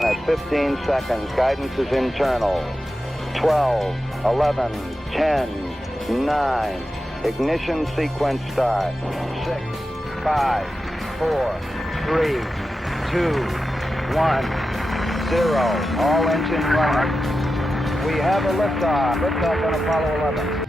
At 15 seconds, guidance is internal. 12, 11, 10, 9. Ignition sequence start. 6, 5, 4, 3, 2, 1, 0. All engine running. We have a liftoff. Liftoff on Apollo 11.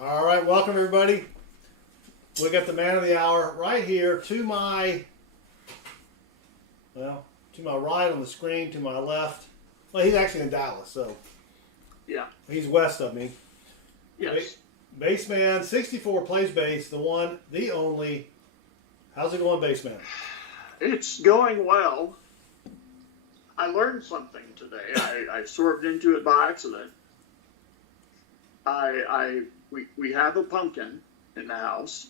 All right, welcome everybody. We got the man of the hour right here to my, well, to my right on the screen, to my left. Well, he's actually in Dallas, so yeah, he's west of me. yes. Baseman 64 plays bass, the one, the only. How's it going, Baseman? It's going well. I learned something today. I swerved into it by accident. We have a pumpkin in the house,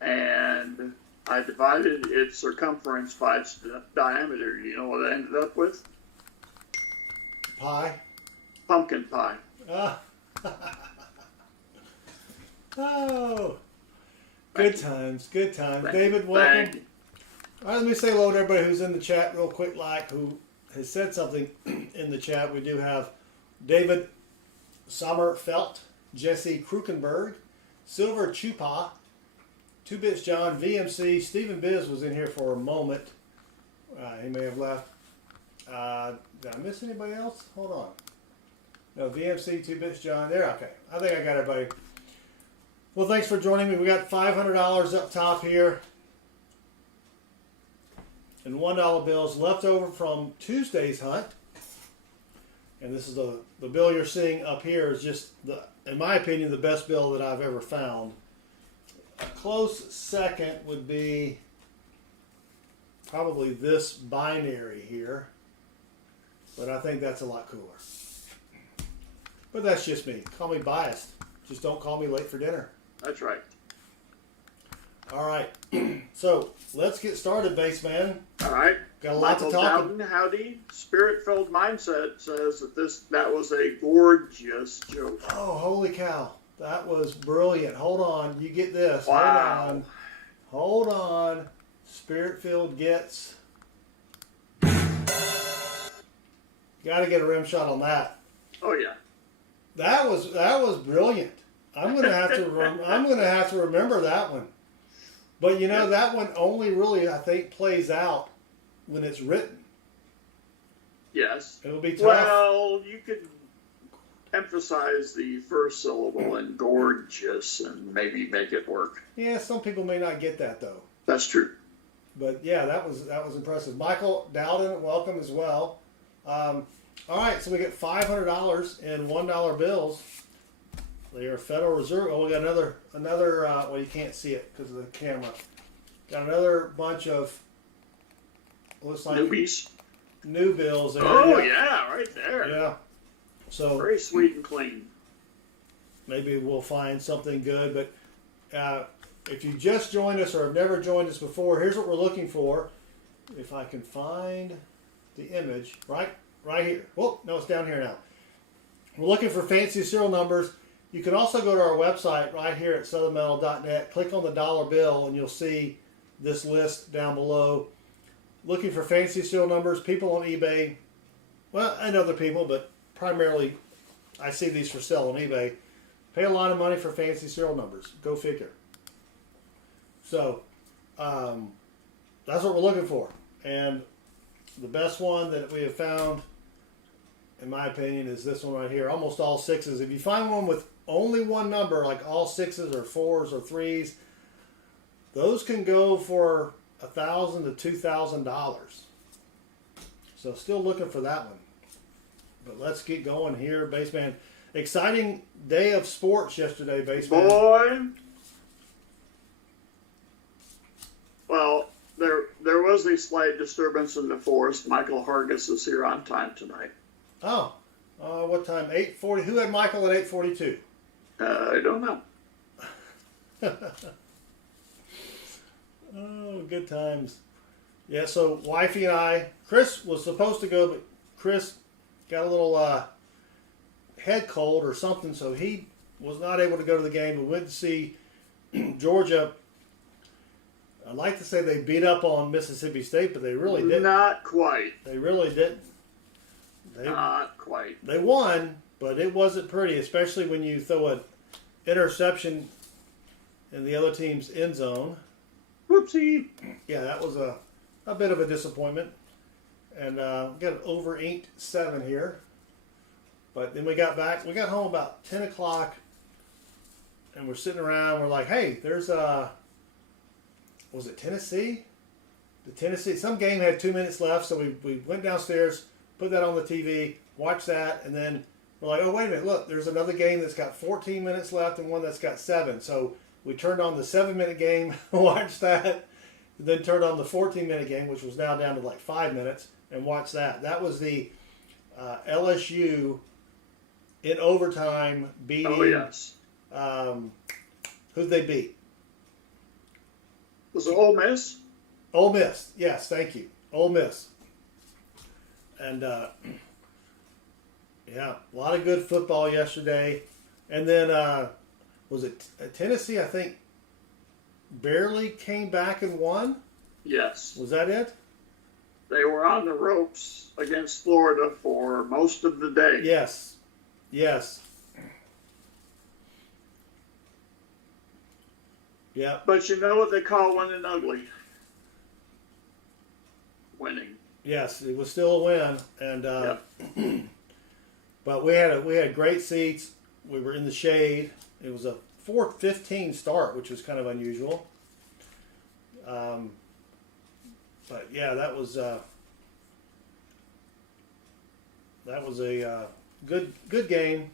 and I divided its circumference by its diameter. You know what I ended up with? Pie? Pumpkin pie. Oh, good times, good times. David, welcome. All right, let me say hello to everybody who's in the chat real quick, who has said something in the chat. We do have David Sommerfelt, Jesse Krukenberg, Silver Chupa, 2-Bits John, VMC, Stephen Biz was in here for a moment. He may have left. Did I miss anybody else? Hold on. No, VMC, 2-Bits John. There, okay. I think I got everybody. Well, thanks for joining me. We got $500 up top here. And $1 bills left over from Tuesday's hunt. And this is the bill you're seeing up here is just, in my opinion, the best bill that I've ever found. A close second would be probably this binary here. But I think that's a lot cooler. But that's just me. Call me biased. Just don't call me late for dinner. That's right. All right. So let's get started, Baseman. All right. Got a lot Michael to talk Dowden, howdy. Spirit-filled mindset says that was a gorgeous joke. Oh, holy cow. That was brilliant. Hold on. You get this. Wow. Hold on. Spirit-filled gets. Got to get a rim shot on that. Oh yeah. That was brilliant. I'm gonna have to remember that one. But you know, that one only really, I think, plays out when it's written. Yes. It'll be tough. Well, you could emphasize the first syllable in gorgeous and maybe make it work. Yeah, some people may not get that though. That's true. But yeah, that was impressive. Michael Dowden, welcome as well. All right, so we get $500 in $1 bills. They are Federal Reserve. Oh, we got another. Well, you can't see it because of the camera. Got another bunch of. Looks like Newbies. New bills there. Oh yeah, right there. Yeah. So very sweet and clean. Maybe we'll find something good. But if you just joined us or have never joined us before, here's what we're looking for. If I can find the image, right here. Whoa, no, it's down here now. We're looking for fancy serial numbers. You can also go to our website right here at southernmetal.net, click on the dollar bill, and you'll see this list down below. Looking for fancy serial numbers, people on eBay, well, and other people, but primarily I see these for sale on eBay. Pay a lot of money for fancy serial numbers. Go figure. So, that's what we're looking for. And the best one that we have found, in my opinion, is this one right here. Almost all sixes. If you find one with only one number, like all sixes or fours or threes, those can go for $1,000 to $2,000. So still looking for that one. But let's get going here, Baseman. Exciting day of sports yesterday, Baseman. Boy. Well, there was a slight disturbance in the forest. Michael Hargis is here on time tonight. Oh, what what time? 8:40. Who had Michael at 8:42? I don't know. Oh, good times. Yeah, so wifey and I, Chris was supposed to go, but Chris got a little head cold or something, so he was not able to go to the game. We went to see Georgia. I'd like to say they beat up on Mississippi State, but they really didn't. Not quite. They really didn't. Not quite. They won, but it wasn't pretty, especially when you throw an interception in the other team's end zone. Whoopsie. Yeah, that was a bit of a disappointment. And got an over-inked 7 here. But then we got back. We got home about 10 o'clock, and we're sitting around. We're like, hey, there's was it Tennessee? The Tennessee, some game had 2 minutes left, so we went downstairs, put that on the TV, watched that, and then we're like, oh, wait a minute, look, there's another game that's got 14 minutes left and one that's got 7. So we turned on the 7-minute game, watched that, then turned on the 14-minute game, which was now down to like 5 minutes, and watched that. That was the LSU in overtime beating. Oh, yes. Who'd they beat? Was it Ole Miss? Ole Miss. Yes, thank you. Ole Miss. And yeah, a lot of good football yesterday. And then was it Tennessee? I think barely came back and won. Yes. Was that it? They were on the ropes against Florida for most of the day. Yes. Yes. Yeah. But you know what they call winning ugly? Winning. Yes, it was still a win, and but we had great seats. We were in the shade. It was a 4:15 start, which was kind of unusual. But yeah, that was a good game,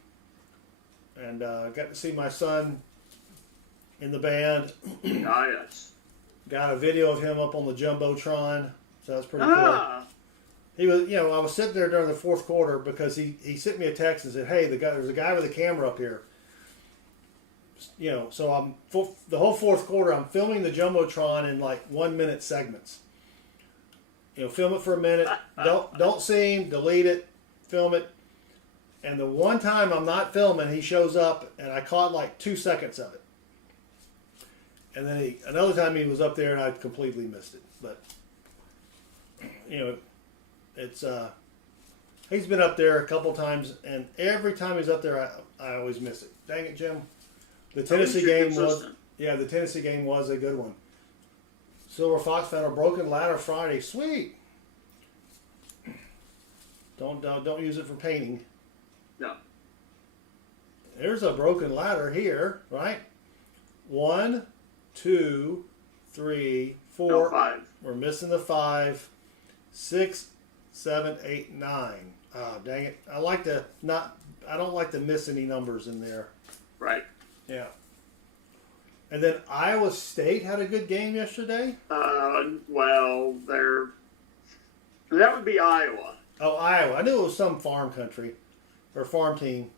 and got to see my son in the band. Ah, yes. Got a video of him up on the Jumbotron, so that's pretty cool. He was, I was sitting there during the fourth quarter because he sent me a text and said, "Hey, there's a guy with a camera up here." So I'm the whole fourth quarter. I'm filming the Jumbotron in like 1 minute segments. Film it for a minute. Don't see him. Delete it. Film it. And the one time I'm not filming, he shows up, and I caught like 2 seconds of it. And then another time he was up there, and I completely missed it. But it's he's been up there a couple times, and every time he's up there, I always miss it. Dang it, Jim. The Tennessee game the Tennessee game was a good one. Silver Fox found a broken ladder Friday. Sweet. Don't use it for painting. No. There's a broken ladder here, right? 1, 2, 3, 4. No, 5. We're missing the 5. 6, 7, 8, 9. Oh, dang it. I don't like to miss any numbers in there. Right. Yeah. And then Iowa State had a good game yesterday? Well, that would be Iowa. Oh, Iowa. I knew it was some farm country or farm team.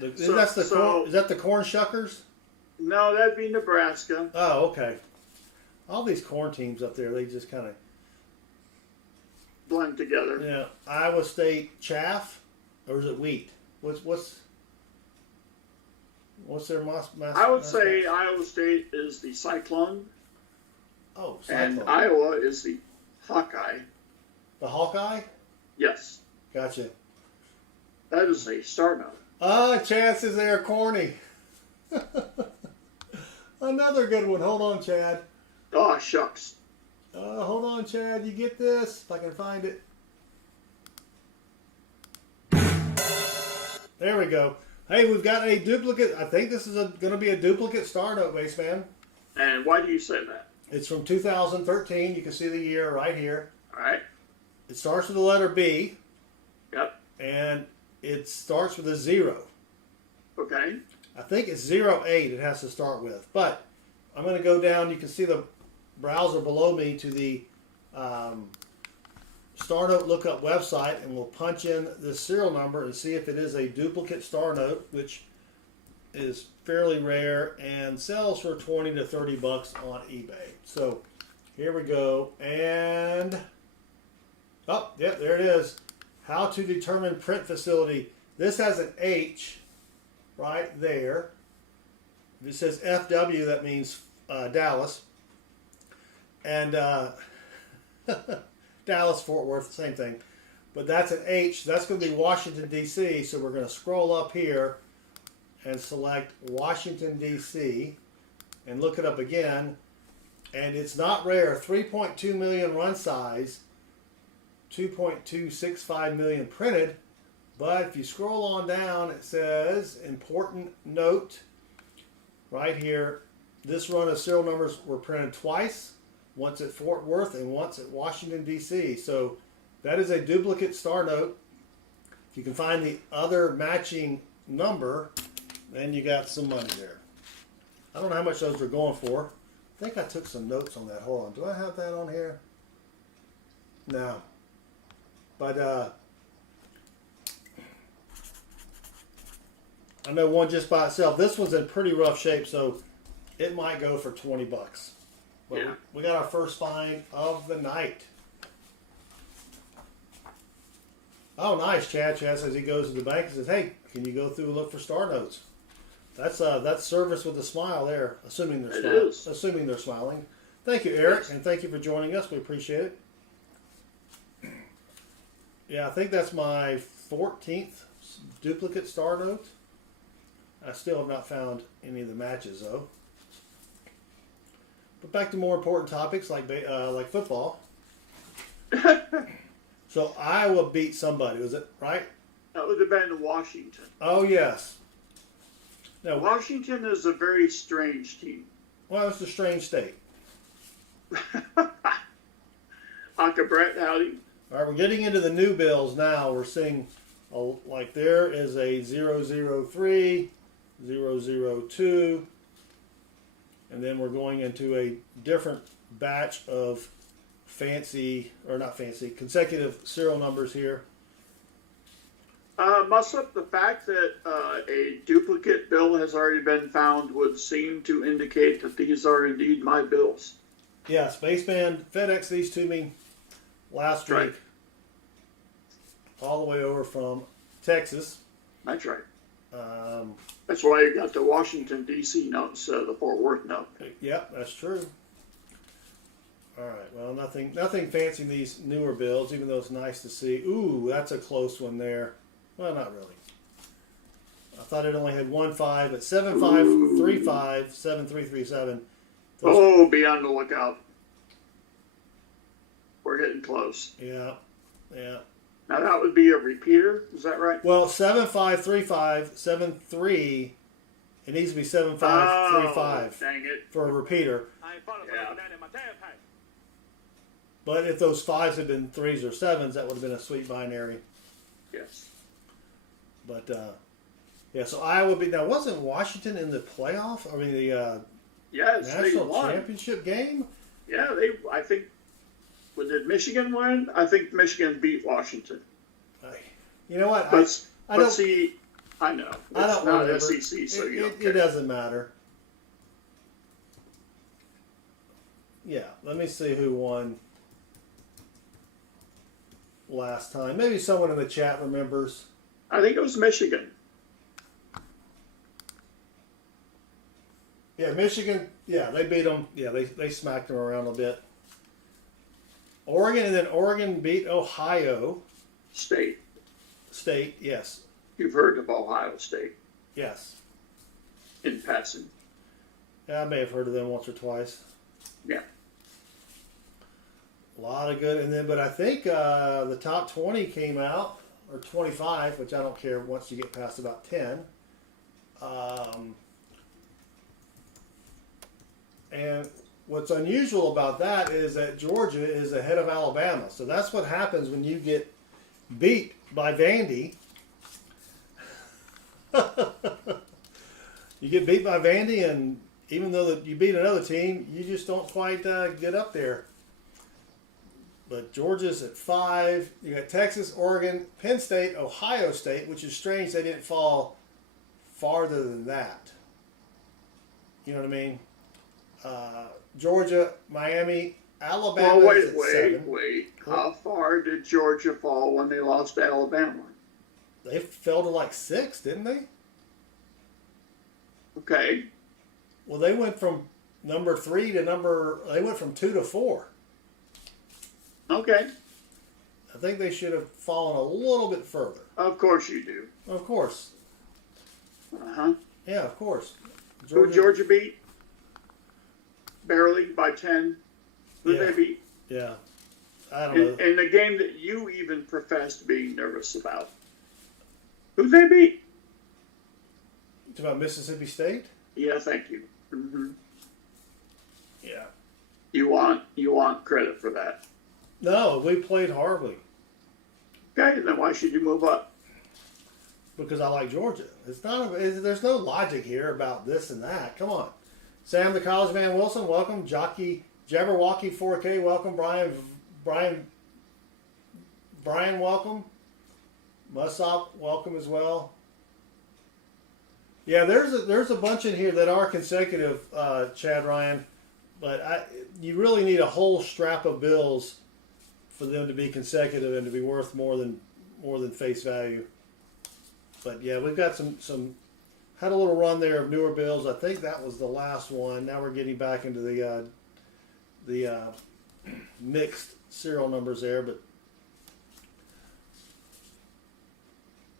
Is that the corn shuckers? No, that'd be Nebraska. Oh, okay. All these corn teams up there, they just kind of blend together. Yeah. Iowa State chaff, or is it wheat? What's their mascot? I would say Iowa State is the Cyclone. Oh, Cyclone. And Iowa is the Hawkeye. The Hawkeye? Yes. Gotcha. That is a star note. Chad says they are corny. Another good one. Hold on, Chad. Oh, shucks. Hold on, Chad. You get this, if I can find it. There we go. Hey, we've got a duplicate. I think this is going to be a duplicate star note, base man. And why do you say that? It's from 2013. You can see the year right here. All right. It starts with the letter B. Yep. And it starts with a 0. Okay. I think it's 08 it has to start with. But I'm going to go down. You can see the browser below me to the star note lookup website, and we'll punch in this serial number and see if it is a duplicate star note, which is fairly rare and sells for 20 to 30 bucks on eBay. So here we go, and oh, yep, there it is. How to determine print facility. This has an H right there. If it says FW, that means Dallas. And Dallas, Fort Worth, same thing. But that's an H. That's going to be Washington, D.C. So we're going to scroll up here and select Washington, D.C. and look it up again. And it's not rare. 3.2 million run size, 2.265 million printed. But if you scroll on down, it says, important note, right here, this run of serial numbers were printed twice, once at Fort Worth and once at Washington, D.C. So that is a duplicate star note. If you can find the other matching number, then you got some money there. I don't know how much those are going for. I think I took some notes on that. Hold on. Do I have that on here? No. But I know one just by itself. This one's in pretty rough shape, so it might go for 20 bucks. But Yeah. we got our first find of the night. Oh, nice. Chad says he goes to the bank and says, hey, can you go through and look for star notes? That's service with a smile there, assuming they're smiling. Assuming they're smiling. Thank you, Eric, and thank you for joining us. We appreciate it. Yeah, I think that's my 14th duplicate star note. I still have not found any of the matches, though. But back to more important topics like football. So Iowa beat somebody, was it right? That would have been Washington. Oh, yes. Now, Washington is a very strange team. well, it's a strange state. Uncle Brett, howdy. All right, we're getting into the new bills now. We're seeing, like there is a 003, 002, and then we're going into a different batch of consecutive serial numbers here. Must up the fact that a duplicate bill has already been found would seem to indicate that these are indeed my bills. Yeah, Spaceman FedEx these to me last Right. week, all the way over from Texas. That's right. That's why you got the Washington, D.C. note instead of the Fort Worth note. Yep, that's true. All right, well, nothing fancy in these newer bills, even though it's nice to see. Ooh, that's a close one there. Well, not really. I thought it only had 1 5, but 7535 7337. Oh, be on the lookout. We're getting close. Yeah. Now that would be a repeater, is that right? Well, 753573. It needs to be 7535 dang it. for a repeater. Yeah. But if those 5s had been 3s or 7s, that would have been a sweet binary. Yes. But yeah, so Iowa beat. Now, wasn't Washington in the playoff? I mean, the Yes, they national won. championship game. Yeah, I think. Well, did Michigan win? I think Michigan beat Washington. You know what? But I don't see. I know. It's I don't not remember. SEC, so you don't It care. doesn't matter. Yeah, let me see who won last time. Maybe someone in the chat remembers. I think it was Michigan. Yeah, Michigan. Yeah, they beat them. Yeah, they smacked them around a bit. Oregon, and then Oregon beat Ohio State. State. Yes, You've heard of Ohio State yes. in passing. Yeah, I may have heard of them once or twice. Yeah. A lot of good, and then but I think the top 20 came out, or 25, which I don't care once you get past about 10. And what's unusual about that is that Georgia is ahead of Alabama. So that's what happens when you get beat by Vandy. You get beat by Vandy, and even though you beat another team, you just don't quite get up there. But Georgia's at 5. You got Texas, Oregon, Penn State, Ohio State, which is strange they didn't fall farther than that. You know what I mean? Georgia, Miami, Alabama. Well, is at 7. wait. How far did Georgia fall when they lost to Alabama? They fell to like 6, didn't they? Okay. Well, they went from number 3 to they went from 2 to 4. Okay. I think they should have fallen a little bit further. Of course you do. Of course. Uh-huh. Yeah, of course. Who Georgia beat? Barely by 10. Who they beat? Yeah. I don't know. In the game that you even professed being nervous about. Who they beat? It's about Mississippi State? Yeah, thank you. Mm-hmm. Yeah. You want credit for that. No, we played horribly. Okay, then why should you move up? Because I like Georgia. There's no logic here about this and that. Come on. Sam the College Man Wilson, welcome. Jockey Jabberwocky 4K, welcome. Brian, welcome. Musop, welcome as well. Yeah, there's a bunch in here that are consecutive, Chad Ryan, but you really need a whole strap of bills for them to be consecutive and to be worth more than face value. But yeah, we've got some had a little run there of newer bills. I think that was the last one. Now we're getting back into the mixed serial numbers there, but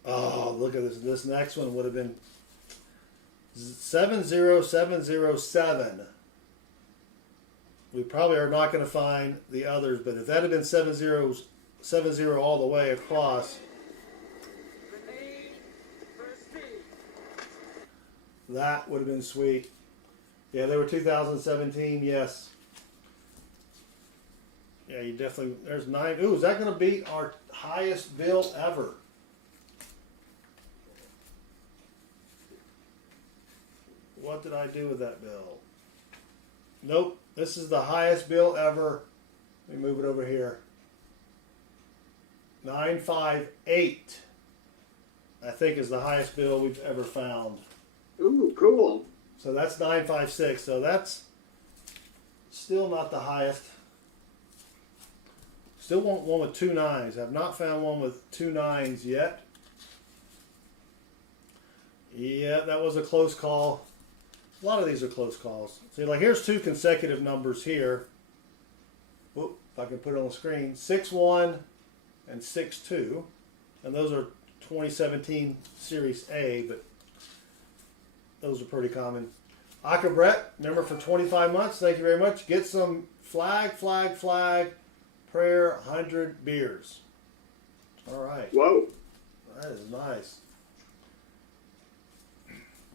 oh, look at this. This next one would have been 70707. We probably are not going to find the others, but if that had been 70 all the way across, that would have been sweet. Yeah, they were 2017, yes. Yeah, you definitely, there's 9. Ooh, is that going to beat our highest bill ever? What did I do with that bill? Nope, this is the highest bill ever. Let me move it over here. 958, I think, is the highest bill we've ever found. Ooh, cool. So that's 956. So that's still not the highest. Still want one with 2 9s. I've not found one with 2 9s yet. Yeah, that was a close call. A lot of these are close calls. See, like here's 2 consecutive numbers here. Whoop, if I can put it on the screen. 6-1 and 6-2. And those are 2017 Series A, but those are pretty common. Aka Brett, member for 25 months. Thank you very much. Get some flag, prayer, 100 beers. All right. Whoa. That is nice.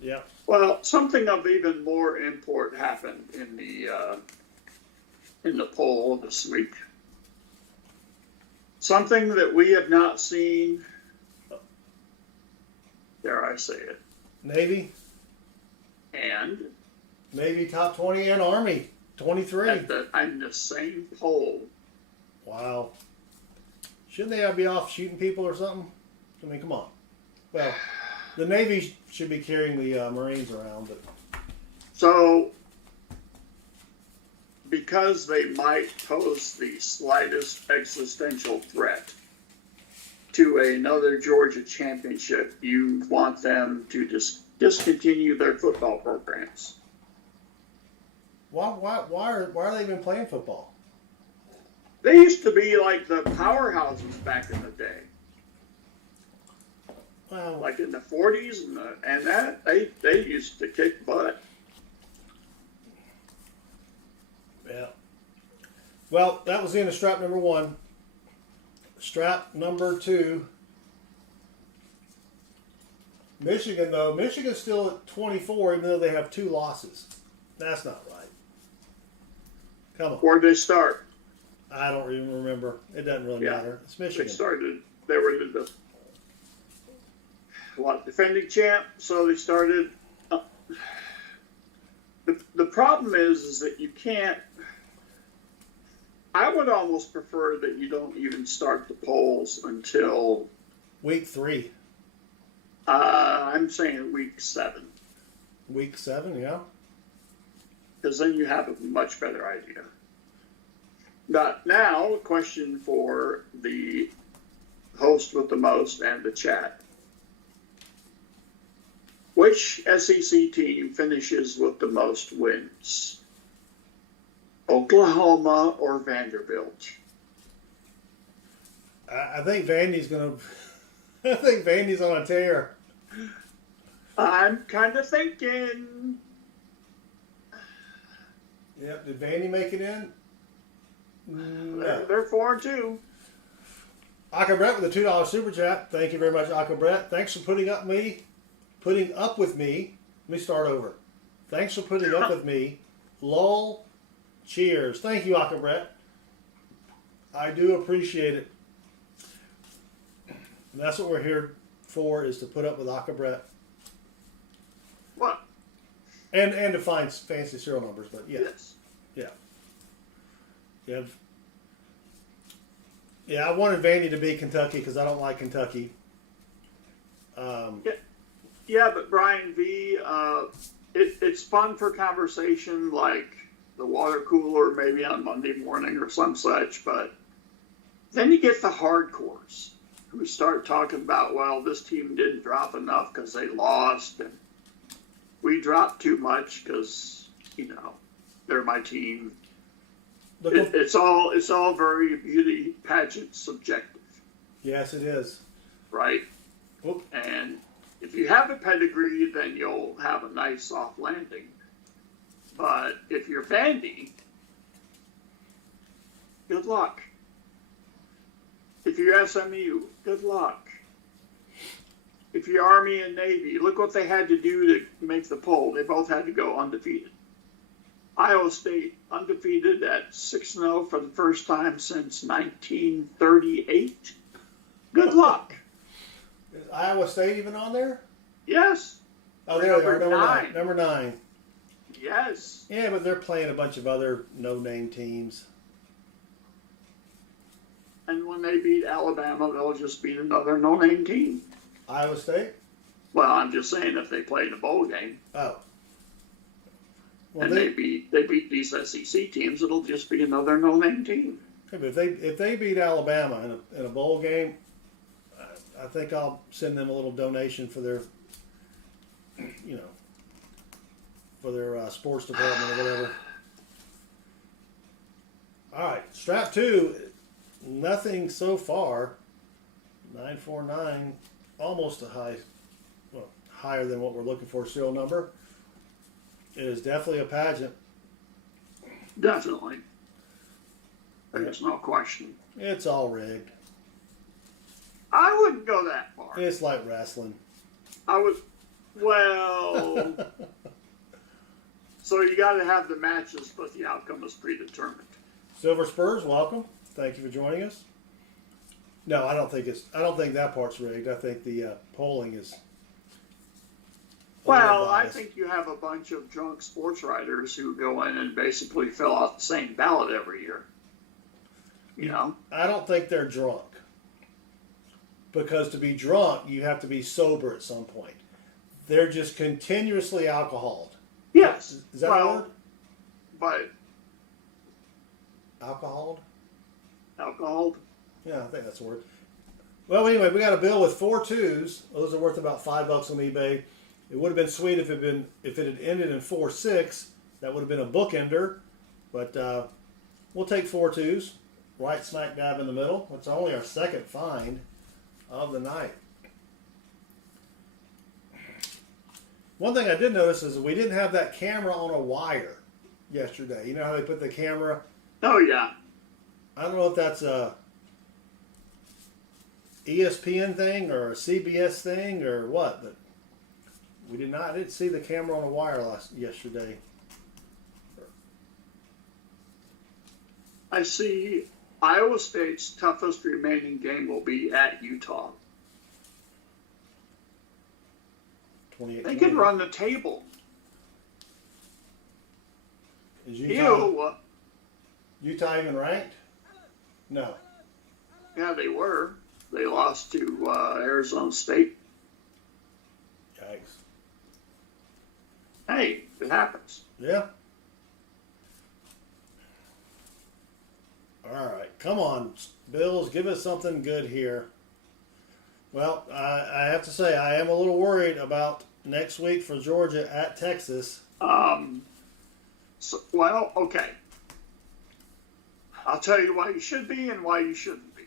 Yeah. Well, something of even more import happened in the poll this week. Something that we have not seen. Dare I say it? Navy. And Navy top 20 and Army 23. I'm the same poll. Wow. Shouldn't they be off shooting people or something? I mean, come on. Well, the Navy should be carrying the Marines around, but so because they might pose the slightest existential threat to another Georgia championship, you want them to discontinue their football programs. why are they even playing football? They used to be like the powerhouses back in the day. Well, Like in the 40s and that, they used to kick butt. yeah. Well, that was the end of strap number 1. Strap number 2. Michigan, though. Michigan's still at 24, even though they have 2 losses. That's not right. Come on. Where'd they start? I don't even remember. It doesn't really matter. It's Michigan. They were the defending champ, so they started. The problem is that you can't. I would almost prefer that you don't even start the polls until Week 3. I'm saying week 7, Week 7, yeah. because then you have a much better idea. But now, a question for the host with the most and the chat. Which SEC team finishes with the most wins? Oklahoma or Vanderbilt? I think Vandy's going to... I think Vandy's on a tear. I'm kind of thinking. Yep, did Vandy make it in? No. They're 4-2. Aka Brett with the $2 super chat. Thank you very much, Aka Brett. Thanks for putting up with me. Let me start over. Thanks for putting up with me. Lol. Cheers. Thank you, Aka Brett. I do appreciate it. And that's what we're here for, is to put up with Aka Brett. What? And to find fancy serial numbers, but yeah. Yes. Yeah, I wanted Vandy to be Kentucky because I don't like Kentucky. Yeah, but Brian V, it's fun for conversation like the water cooler maybe on Monday morning or some such, but then you get the hardcores who start talking about, well, this team didn't drop enough because they lost, and we dropped too much because, they're my team. It's all very beauty pageant subjective. Yes, it is. Right? Whoop. And if you have a pedigree, then you'll have a nice soft landing. But if you're Vandy, good luck. If you're SMU, good luck. If you're Army and Navy, look what they had to do to make the poll. They both had to go undefeated. Iowa State undefeated at 6-0 for the first time since 1938. Good luck. Is Iowa State even on there? Yes. Oh, there they are. Number 9. Number 9. Yes. Yeah, but they're playing a bunch of other no-name teams. And when they beat Alabama, they'll just beat another no-name team. Iowa State? Well, I'm just saying if they play in a bowl game. Oh. Well, And they beat these SEC teams, it'll just be another no-name team. But if they beat Alabama in a bowl game, I think I'll send them a little donation for their, for their sports department or whatever. All right, strap 2, nothing so far. 949, almost a higher than what we're looking for serial number. It is definitely a pageant. Definitely. There's no question. It's all rigged. I wouldn't go that far. It's like wrestling. Well, so you got to have the matches, but the outcome is predetermined. Silver Spurs, welcome. Thank you for joining us. No, I don't think that part's rigged. I think the polling is. Well, I think you have a bunch of drunk sports writers who go in and basically fill out the same ballot every year. I don't think they're drunk. Because to be drunk, you have to be sober at some point. They're just continuously alcoholed. Yes. Is that a word? But alcoholed? Alcoholed? Yeah, I think that's a word. Well, anyway, we got a bill with 4 2s. Those are worth about $5 on eBay. It would have been sweet if it had ended in 4-6. That would have been a bookender. But we'll take 4 2s. Right smack dab in the middle. It's only our second find of the night. One thing I did notice is we didn't have that camera on a wire yesterday. You know how they put the camera? Oh, yeah. I don't know if that's a ESPN thing or a CBS thing or what, but I didn't see the camera on a wire yesterday. I see Iowa State's toughest remaining game will be at Utah. They could run the table. Is Utah even ranked? No. Yeah, they were. They lost to Arizona State. Yikes. Hey, it happens. Yeah. All right. Come on, Bills. Give us something good here. Well, I have to say, I am a little worried about next week for Georgia at Texas. Well, okay. I'll tell you why you should be and why you shouldn't be.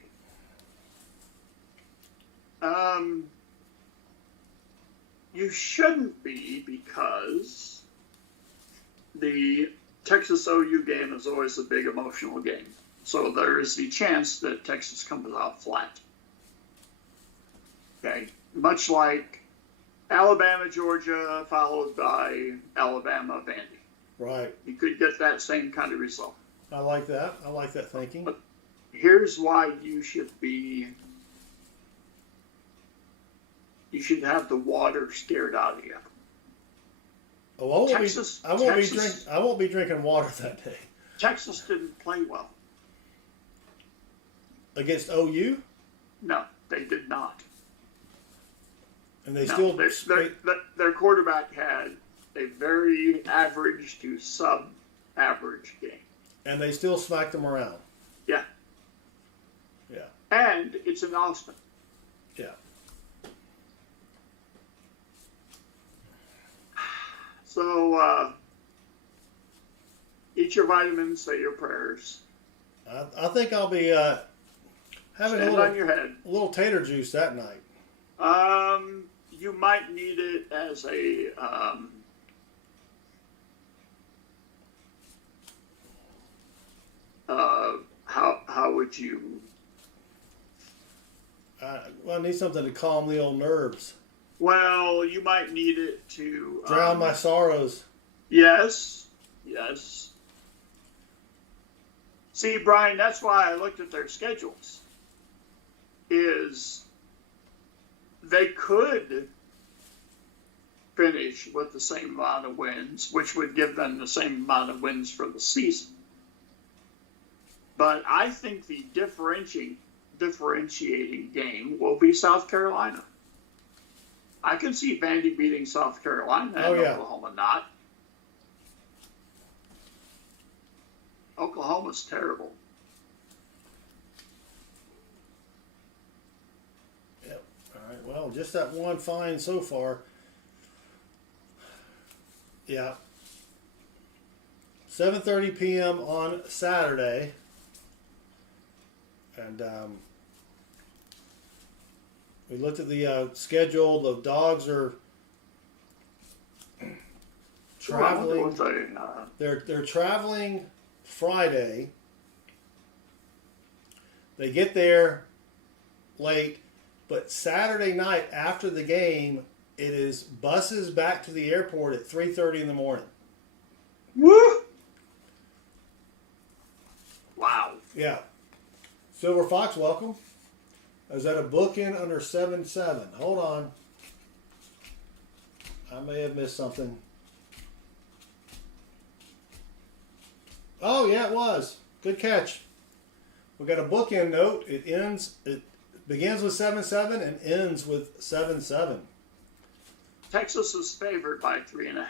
You shouldn't be because the Texas OU game is always a big emotional game. So there is the chance that Texas comes out flat. Okay, much like Alabama, Georgia, followed by Alabama, Vandy. Right. You could get that same kind of result. I like that. I like that thinking. But here's why you should be. You should have the water scared out of you. Oh, I won't be drinking water that day. Texas didn't play well. Against OU? No, they did not. And they their quarterback had a very average to sub-average game. And they still smacked them around. Yeah. Yeah. And it's in Austin. Yeah. So, eat your vitamins, say your prayers. I think I'll be having a little tater juice that night. You might need it as a how would you? I need something to calm the old nerves. Well, you might need it to drown my sorrows. Yes, yes. See, Brian, that's why I looked at their schedules. Is they could finish with the same amount of wins, which would give them the same amount of wins for the season. But I think the differentiating game will be South Carolina. I can see Vandy beating South Carolina and Oklahoma not. Oklahoma's terrible. Yep. All right. Well, just that one find so far. Yeah. 7:30 p.m. on Saturday. And we looked at the schedule. The dogs are traveling. They're traveling Friday. They get there late, but Saturday night after the game, it is buses back to the airport at 3:30 in the morning. Woo! Wow. Yeah. Silver Fox, welcome. Is that a bookend under 7-7? Hold on. I may have missed something. Oh, yeah, it was. Good catch. We got a bookend note. It begins with 7-7 and ends with 7-7. Texas is favored by 3.5.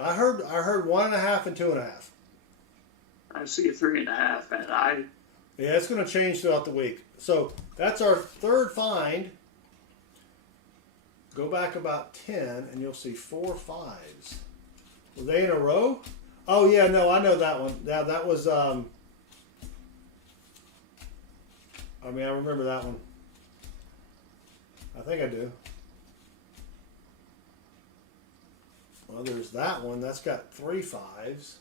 I heard 1.5 and 2.5. I see a 3.5, and yeah, it's going to change throughout the week. So that's our third find. Go back about 10 and you'll see 4 5s. Were they in a row? Oh yeah, no, I know that one. Yeah, that was I remember that one. I think I do. Well, there's that one. That's got 3 5s.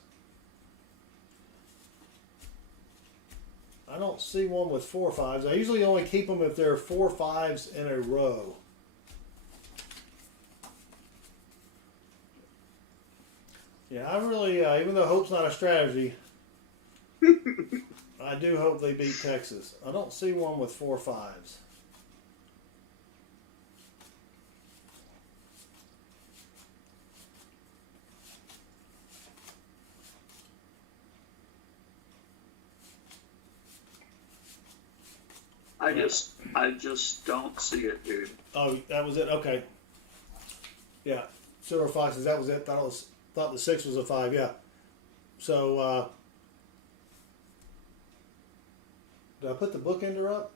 I don't see one with 4 5s. I usually only keep them if there are 4 5s in a row. Yeah, I really, even though hope's not a strategy, I do hope they beat Texas. I don't see one with 4 5s. I just don't see it, dude. Oh, that was it. Okay. Yeah, silver foxes. That was it. Thought the 6 was a 5. Yeah. So did I put the bookender up?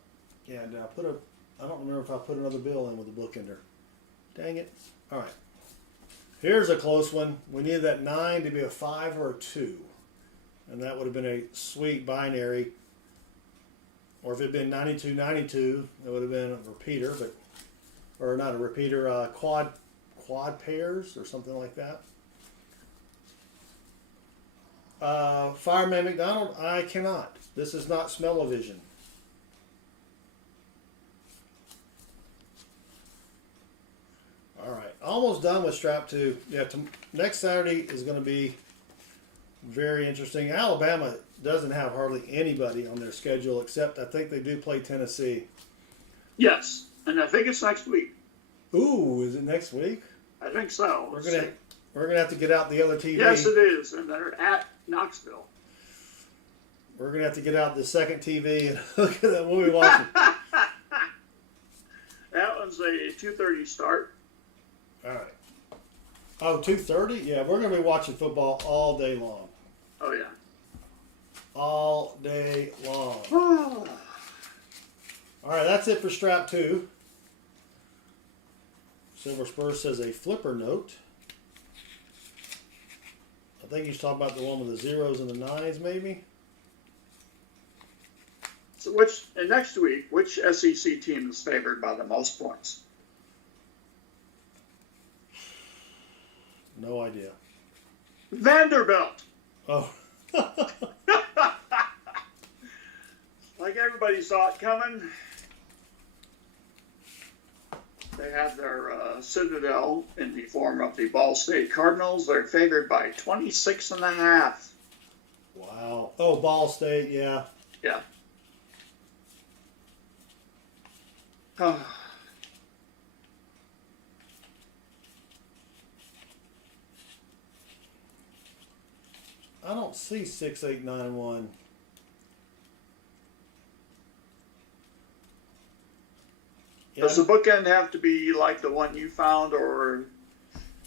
Yeah. Did I put a? I don't remember if I put another bill in with the bookender. Dang it. All right. Here's a close one. We needed that 9 to be a 5 or a 2, and that would have been a sweet binary. Or if it had been 92-92, it would have been a repeater, or not a repeater, quad pairs or something like that. Fireman McDonald, I cannot. This is not smell-o-vision. All right, almost done with strap 2. Yeah, next Saturday is going to be very interesting. Alabama doesn't have hardly anybody on their schedule, except I think they do play Tennessee. Yes, and I think it's next week. Ooh, is it next week? I think so. We're gonna have to get out the other TV. Yes, it is, and they're at Knoxville. We're gonna have to get out the second TV and look at that movie watching. That one's a 2:30 start. All right. Oh, 2:30? Yeah, we're gonna be watching football all day long. Oh yeah. All day long. All right, that's it for strap 2. Silver Spurs says a flipper note. I think he's talking about the one with the 0s and the 9s, maybe. So next week, which SEC team is favored by the most points? No idea. Vanderbilt. Oh. Like everybody saw it coming. They have their citadel in the form of the Ball State Cardinals. They're favored by 26.5. Wow. Oh, Ball State, yeah. Yeah. I don't see 6, 8, 9, 1. Yeah. Does the bookend have to be like the one you found, or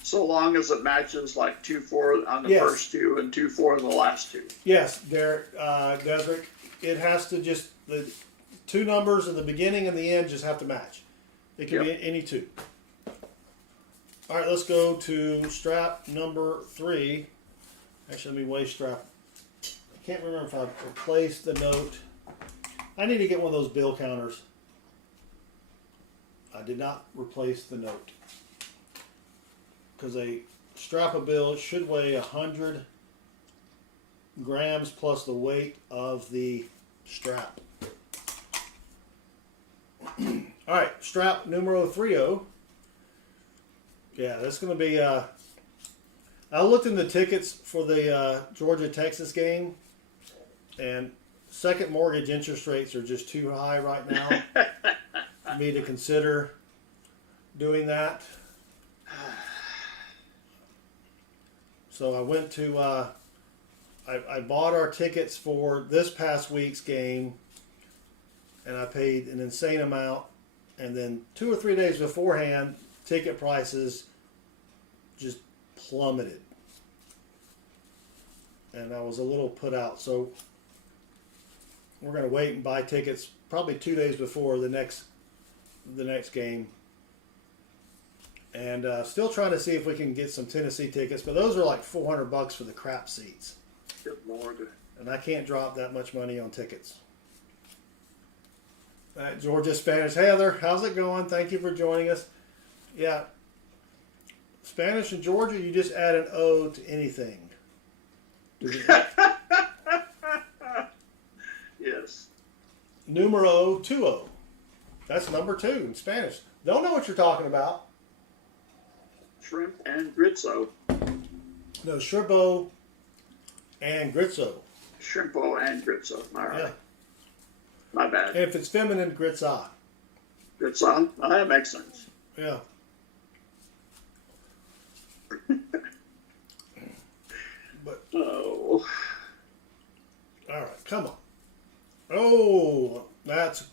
so long as it matches like 2-4 on the Yes. first two and 2-4 on the last two? Yes, Derek, Desrick. It has to just, the two numbers in the beginning and the end just have to match. It can be any two. All right, let's go to strap number 3. Actually, let me weigh strap. I can't remember if I replaced the note. I need to get one of those bill counters. I did not replace the note. Because a strap of bill should weigh 100 grams plus the weight of the strap. All right, strap numero 30. Yeah, that's going to be... I looked in the tickets for the Georgia-Texas game, and second mortgage interest rates are just too high right now for me to consider doing that. So I went to, I bought our tickets for this past week's game, and I paid an insane amount, and then 2 or 3 days beforehand, ticket prices just plummeted. And I was a little put out. So we're going to wait and buy tickets probably 2 days before the next game. And still trying to see if we can get some Tennessee tickets, but those are like $400 for the crap seats. Good Lord. And I can't drop that much money on tickets. Georgia Spanish. Hey, Heather, how's it going? Thank you for joining us. Yeah. Spanish and Georgia, you just add an O to anything. Yes. Numero 20. That's number 2 in Spanish. Don't know what you're talking about. Shrimp and gritzo. No, shrimpo and gritzo. Shrimpo and gritzo. All right. Yeah. My bad. And if it's feminine, gritza. Gritzo? Oh, that makes sense. Yeah. But Oh. all right, come on. Oh, that's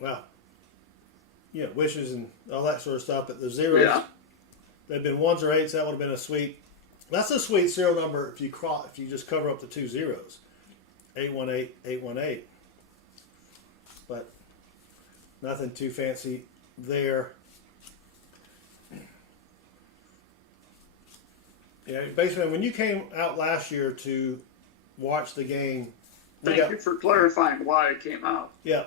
well, you know, wishes and all that sort of stuff. But the zeros, Yeah. they've been ones or eights. That would have been a sweet. That's a sweet serial number if you just cover up the two zeros, 818 818. But nothing too fancy there. Yeah, basically, when you came out last year to watch the game, Thank you for clarifying why it came out. Yeah,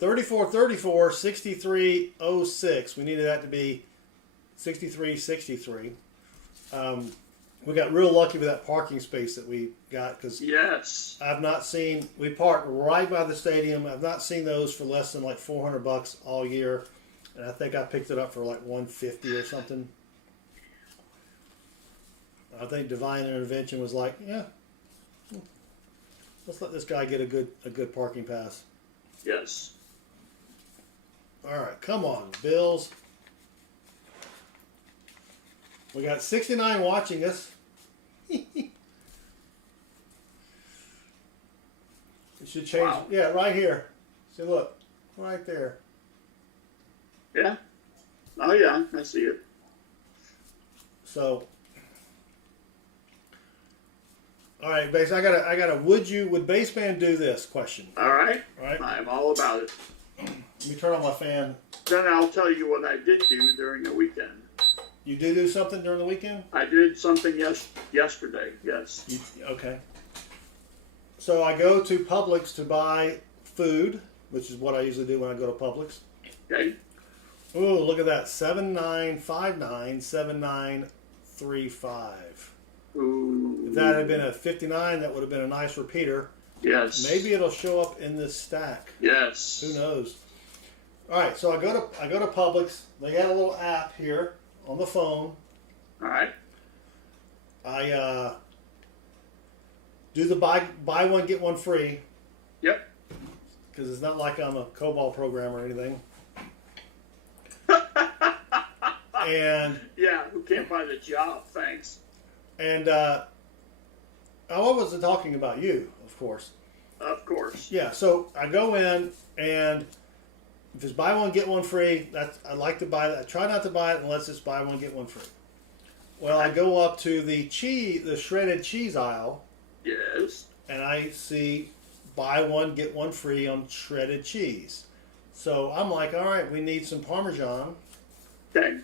34-34, 63-06. We needed that to be 63-63. We got real lucky with that parking space that we got because Yes. I've not seen. We parked right by the stadium. I've not seen those for less than like $400 all year, and I think I picked it up for like $150 or something. I think Divine Intervention was like, yeah, let's let this guy get a good parking pass. Yes. All right, come on, Bills. We got 69 watching us. It should change. Wow. Yeah, right here. See, look, right there. Yeah. Oh yeah, I see it. So, all right, base. I got a. Would Baseman do this question? All right. All right. I'm all about it. Let me turn on my fan. Then I'll tell you what I did do during the weekend. You do something during the weekend? I did something yesterday. Yes. Okay. So I go to Publix to buy food, which is what I usually do when I go to Publix. Okay. Oh, look at that. 7959 7935. Ooh. If that had been a 59, that would have been a nice repeater. Yes. Maybe it'll show up in this stack. Yes. Who knows? All right, so I go to Publix. They got a little app here on the phone. All right. I do the buy one get one free Yep. because it's not like I'm a COBOL programmer or anything. And Yeah. Who can't buy the job? Thanks. and I wasn't talking about you, of course. Of course. Yeah, so I go in and if it's buy one get one free, I like to buy that. I try not to buy it unless it's buy one get one free. Well, I go up to the shredded cheese aisle, Yes. and I see buy one get one free on shredded cheese. So I'm like, all right, we need some Parmesan. Okay.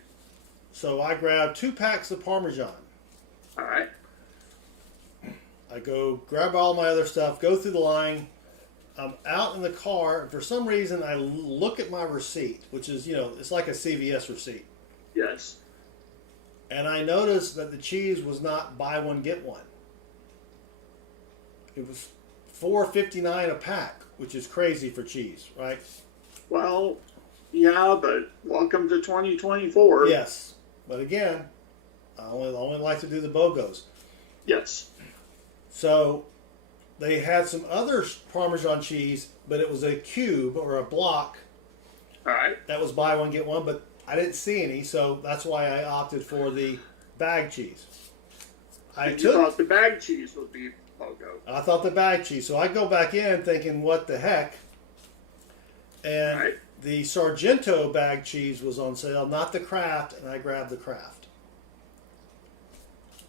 So I grab 2 packs of Parmesan. All right. I go grab all my other stuff, go through the line. I'm out in the car, and for some reason I look at my receipt, which is, it's like a CVS receipt. Yes. And I noticed that the cheese was not buy one get one. It was $4.59 a pack, which is crazy for cheese, right? Well, yeah, but welcome to 2024. Yes, but again, I only like to do the BOGOs. Yes. So they had some other Parmesan cheese, but it was a cube or a block. All right. That was buy one get one, but I didn't see any, so that's why I opted for the bag cheese. You thought the bag cheese would be BOGO. I thought the bag cheese, so I go back in thinking, what the heck? And Right. the Sargento bag cheese was on sale, not the Kraft, and I grabbed the Kraft.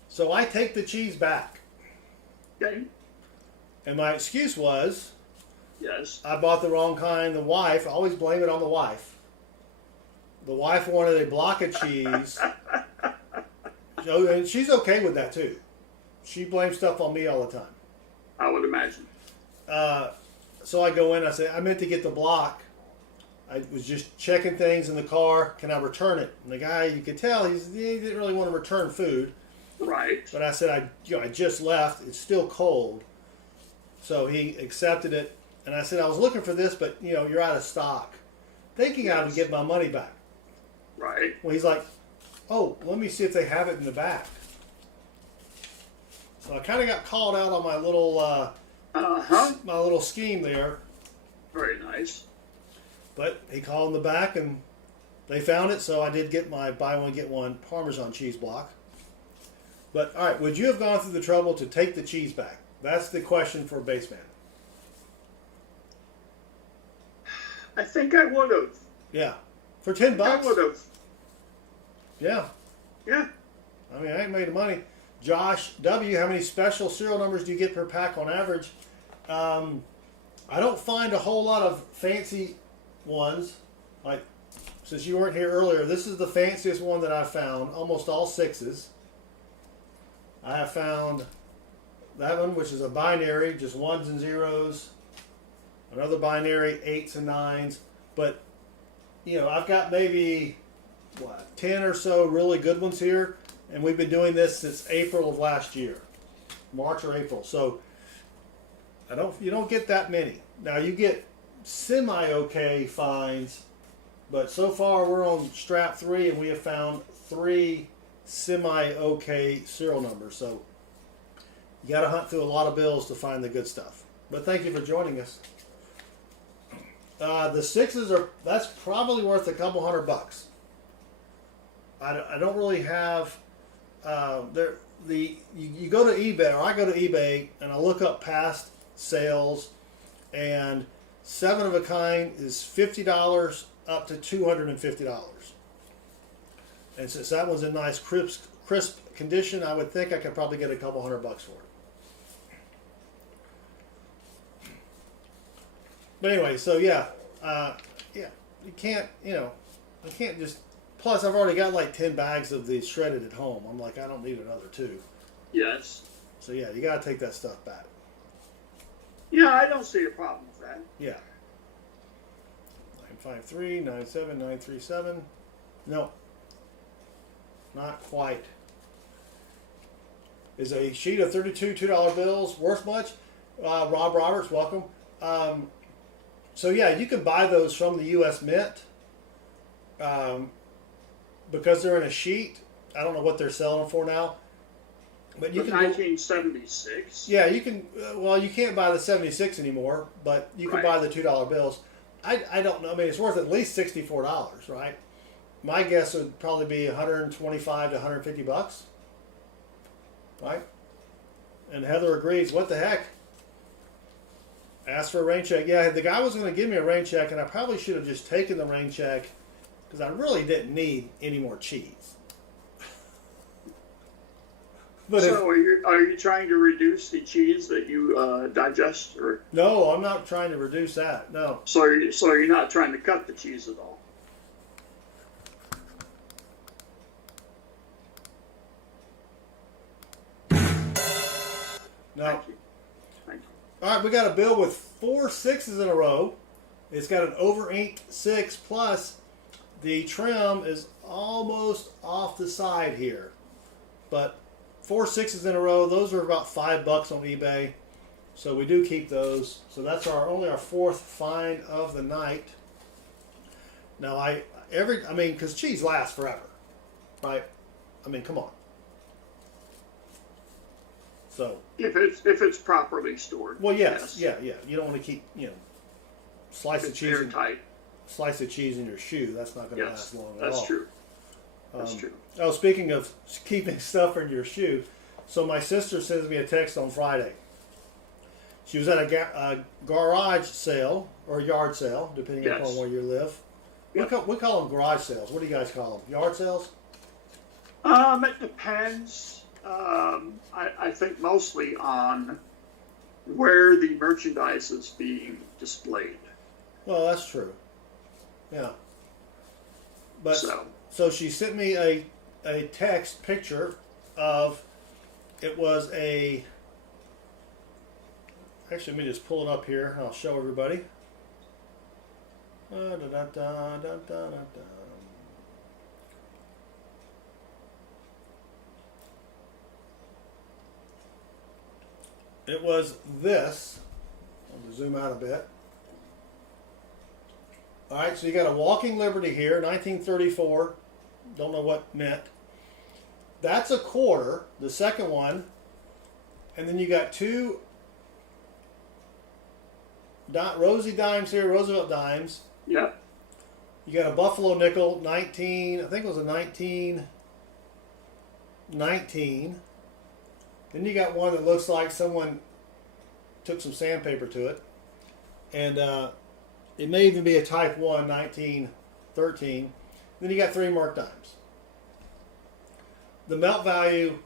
So I take the cheese back, Okay. and my excuse was Yes. I bought the wrong kind. The wife, I always blame it on the wife. The wife wanted a block of cheese. So, and she's okay with that too. She blames stuff on me all the time. I would imagine. So I go in, I say, I meant to get the block. I was just checking things in the car. Can I return it? And the guy, you could tell, he didn't really want to return food. Right. But I said, I just left. It's still cold. So he accepted it. And I said, I was looking for this, but, you're out of stock. Thinking I would get my money back. Right. Well, he's like, oh, let me see if they have it in the back. So I kind of got called out on my little scheme there. Very nice. But he called in the back and they found it, so I did get my buy one get one Parmesan cheese block. But all right, would you have gone through the trouble to take the cheese back? That's the question for Baseman. I think I would have. Yeah. For $10. I would have. Yeah. Yeah. I mean, I ain't made the money. Josh W., how many special serial numbers do you get per pack on average? I don't find a whole lot of fancy ones. Like, since you weren't here earlier, this is the fanciest one that I found. Almost all 6s. I have found that one, which is a binary, just 1s and 0s. Another binary, 8s and 9s. But, you know, I've got maybe, 10 or so really good ones here. And we've been doing this since April of last year. March or April. So, you don't get that many. Now, you get semi-okay finds. But so far, we're on strap 3, and we have found 3 semi-okay serial numbers. So, you got to hunt through a lot of bills to find the good stuff. But thank you for joining us. The 6s that's probably worth a couple $100. I don't really have you go to eBay, or I go to eBay and I look up past sales, and 7 of a kind is $50 up to $250. And since that one's in nice crisp condition, I would think I could probably get a couple $100 for it. But anyway, so yeah, you can't, I can't just. Plus, I've already got like 10 bags of these shredded at home. I'm like, I don't need another 2. Yes. So yeah, you got to take that stuff back. Yeah, I don't see a problem with that. Yeah. 953, 97, 937. No. Not quite. Is a sheet of 32 $2 bills worth much? Rob Roberts, welcome. So yeah, you can buy those from the U.S. Mint. Because they're in a sheet. I don't know what they're selling them for now. But you can 1976. Yeah, you can. Well, you can't buy the 76 anymore, but you can buy the $2 bills. I don't know. I mean, it's worth at least $64, right? My guess would probably be $125 to $150, right? And Heather agrees. What the heck? Ask for a rain check. Yeah, the guy was going to give me a rain check, and I probably should have just taken the rain check because I really didn't need any more cheese. But so are you trying to reduce the cheese that you digest, or no? I'm not trying to reduce that. No. So you're not trying to cut the cheese at all. No. Thank you. Thank you. All right, we got a bill with 4 6s in a row. It's got an over inked 6 plus. The trim is almost off the side here, but 4 6s in a row. Those are about $5 on eBay, so we do keep those. So that's only our 4th find of the night. Now because cheese lasts forever, right? I mean, come on. So if it's properly stored. Well, yes. Yeah. You don't want to keep slice of cheese. Airtight. Slice of cheese in your shoe. That's not going to last long at all. That's true. That's true. Oh, speaking of keeping stuff in your shoe, so my sister sends me a text on Friday. She was at a garage sale or yard sale, depending upon where you live. Yep. We call them garage sales. What do you guys call them? Yard sales? It depends. I think mostly on where the merchandise is being displayed. Well, that's true. Yeah. But so she sent me a text picture of, it was actually, let me just pull it up here and I'll show everybody. It was this. I'm going to zoom out a bit. All right, so you got a Walking Liberty here, 1934. Don't know what meant. That's a quarter, the second one. And then you got 2 Rosie dimes here, Roosevelt dimes. Yeah. You got a Buffalo nickel, I think it was a 1919. Then you got one that looks like someone took some sandpaper to it. And It may even be a Type 1 1913. Then you got 3 marked dimes. The melt value,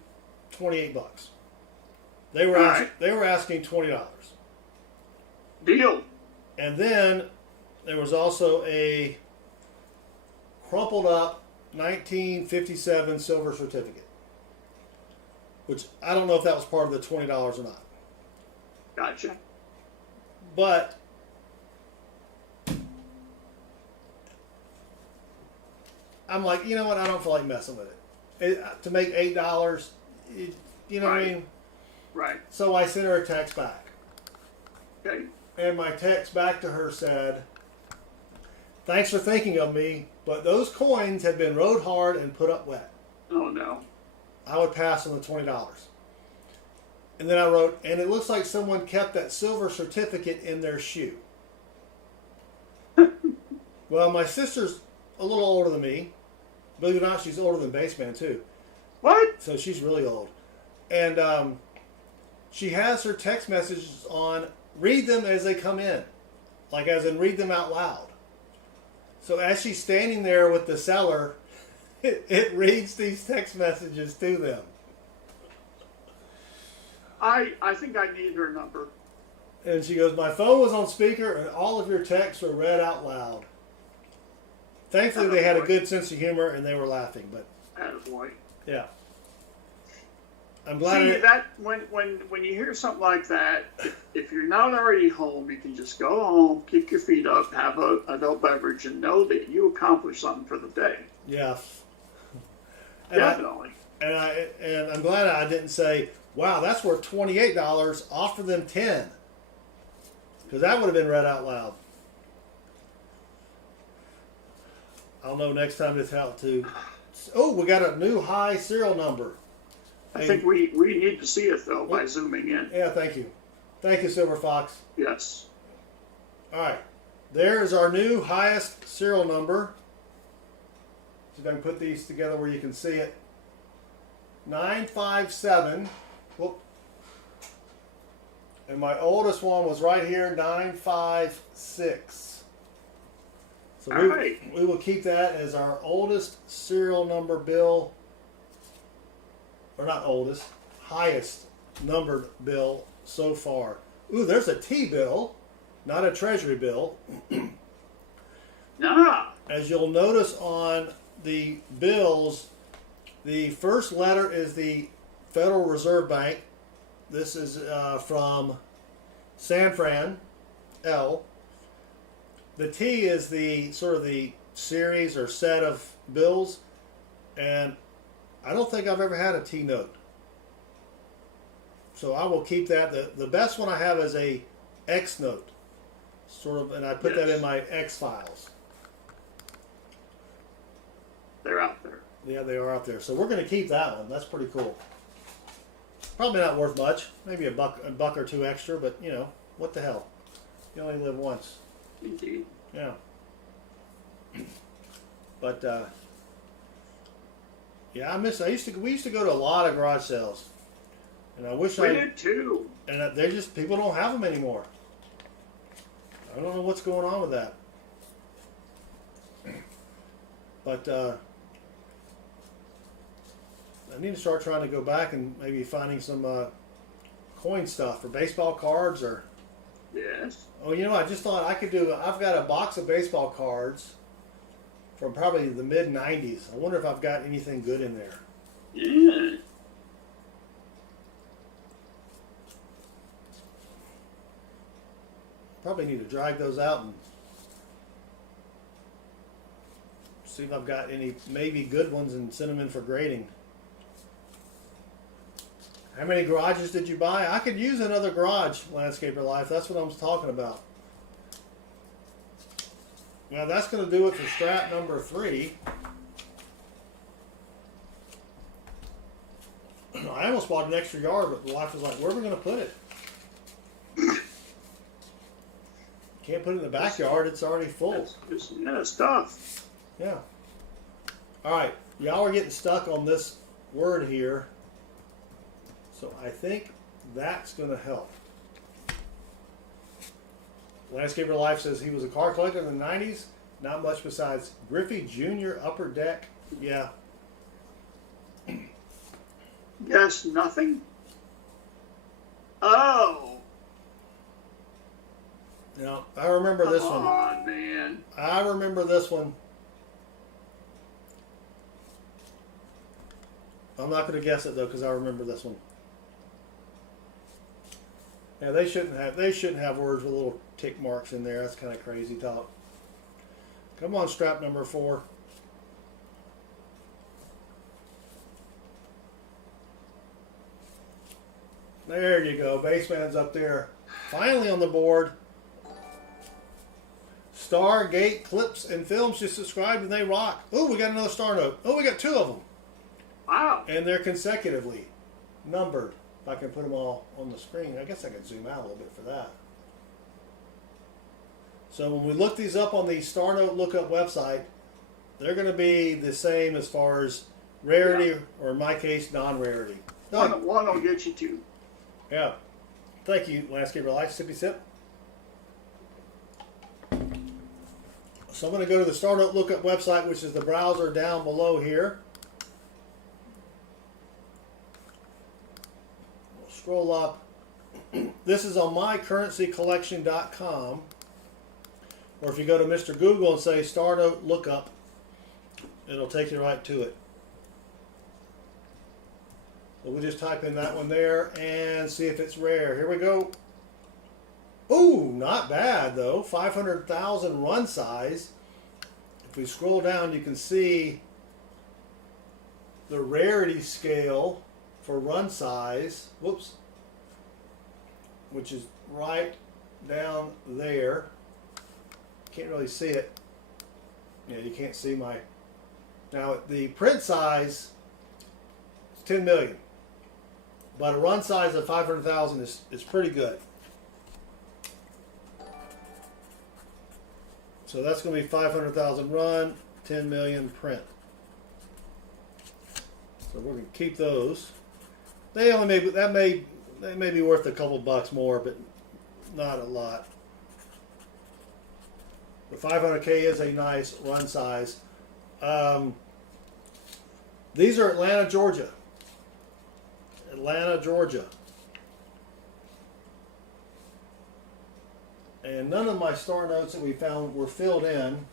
$28. They were they were asking $20. Deal. And then there was also a crumpled up 1957 silver certificate, which I don't know if that was part of the $20 or not. Gotcha. But I'm like, you know what? I don't feel like messing with it. To make $8, you know what I mean? Right. So I sent her a text back. Okay. And my text back to her said, "Thanks for thinking of me, but those coins have been rode hard and put up wet. Oh, no. I would pass on the $20. And then I wrote, and it looks like someone kept that silver certificate in their shoe. Well, my sister's a little older than me. Believe it or not, she's older than Baseman, too. What? So she's really old. And she has her text messages on, read them as they come in. Like as in read them out loud. So as she's standing there with the seller, it reads these text messages to them. I think I need her number. And she goes, my phone was on speaker and all of your texts were read out loud. Thankfully, they had a good sense of humor and they were laughing. But Attaboy. yeah, I'm glad. See that when you hear something like that, if you're not already home, you can just go home, kick your feet up, have an adult beverage, and know that you accomplished something for the day. Yeah, and Definitely. And I'm glad I didn't say, wow, that's worth $28. Offer them 10, because that would have been read out loud. I'll know next time it's out to. Oh, we got a new high serial number. I think we need to see it, though, by zooming in. Yeah, thank you. Thank you, Silver Fox. Yes. All right. There is our new highest serial number. See if I can put these together where you can see it. 957. Whoop. And my oldest one was right here, 956. So we will keep that as our oldest serial number bill, or not oldest, highest numbered bill so far. Ooh, there's a T-bill, not a treasury bill. Nah. As you'll notice on the bills, the first letter is the Federal Reserve Bank. This is from San Fran, L. The T is the sort of the series or set of bills, and I don't think I've ever had a T note. So I will keep that. The best one I have is a X note, sort of, and I put that in my X files. They're out there. Yeah, they are out there. So we're going to keep that one. That's pretty cool. Probably not worth much. Maybe a buck or two extra, but you know, what the hell? You only live once. Indeed. Yeah. But yeah, we used to go to a lot of garage sales, and I wish we did too. And they just, people don't have them anymore. I don't know what's going on with that. But I need to start trying to go back and maybe finding some coin stuff for baseball cards or. Yes. Oh, you know, I just thought I could do. I've got a box of baseball cards from probably the mid '90s. I wonder if I've got anything good in there. Yeah. Probably need to drag those out and see if I've got any maybe good ones and send them in for grading. How many garages did you buy? I could use another garage, Landscaper Life. That's what I was talking about. Well, that's going to do it for strat number 3. I almost bought an extra yard, but the wife was like, where are we going to put it? Can't put it in the backyard. It's already full. It's tough. Yeah. All right. Y'all are getting stuck on this word here. So I think that's going to help. Landscaper Life says he was a car collector in the 90s. Not much besides Griffey Jr. Upper Deck. Yeah. Yes, nothing. Oh. Yeah, I remember this one. Come on, man. I remember this one. I'm not going to guess it though because I remember this one. Yeah, they shouldn't have words with little tick marks in there. That's kind of crazy talk. Come on, strap number 4. There you go. Baseman's up there. Finally on the board. Stargate Clips and Films just subscribed and they rock. Oh, we got another star note. Oh, we got 2 of them. Wow. And they're consecutively numbered. If I can put them all on the screen. I guess I could zoom out a little bit for that. So when we look these up on the Star Note Lookup website, they're going to be the same as far as rarity, or in my case, non-rarity. One will get you 2. Yeah. Thank you, Landscaper Life. Sippy sip. So I'm going to go to the Star Note Lookup website, which is the browser down below here. We'll scroll up. This is on mycurrencycollection.com. Or if you go to Mr. Google and say Star Note Lookup, it'll take you right to it. So we'll just type in that one there and see if it's rare. Here we go. Ooh, not bad though. 500,000 run size. If we scroll down, you can see the rarity scale for run size. Whoops. Which is right down there. Can't really see it. Yeah, you can't see my. Now the print size is 10 million, but a run size of 500,000 is pretty good. So that's going to be 500,000 run, 10 million print. So we're going to keep those. They only they may be worth a couple bucks more, but not a lot. The 500K is a nice run size. These are Atlanta, Georgia. Atlanta, Georgia. And none of my star notes that we found were filled in.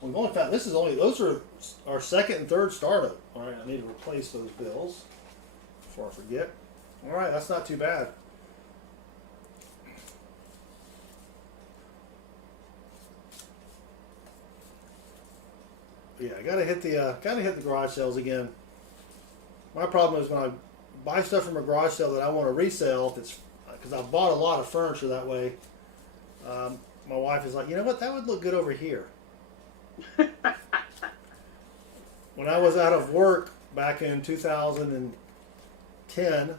We've only found, those are our second and third star note. All right, I need to replace those bills before I forget. All right, that's not too bad. Yeah, I gotta hit the garage sales again. My problem is when I buy stuff from a garage sale that I want to resell, if it's because I've bought a lot of furniture that way. My wife is like, you know what, that would look good over here. When I was out of work back in 2010,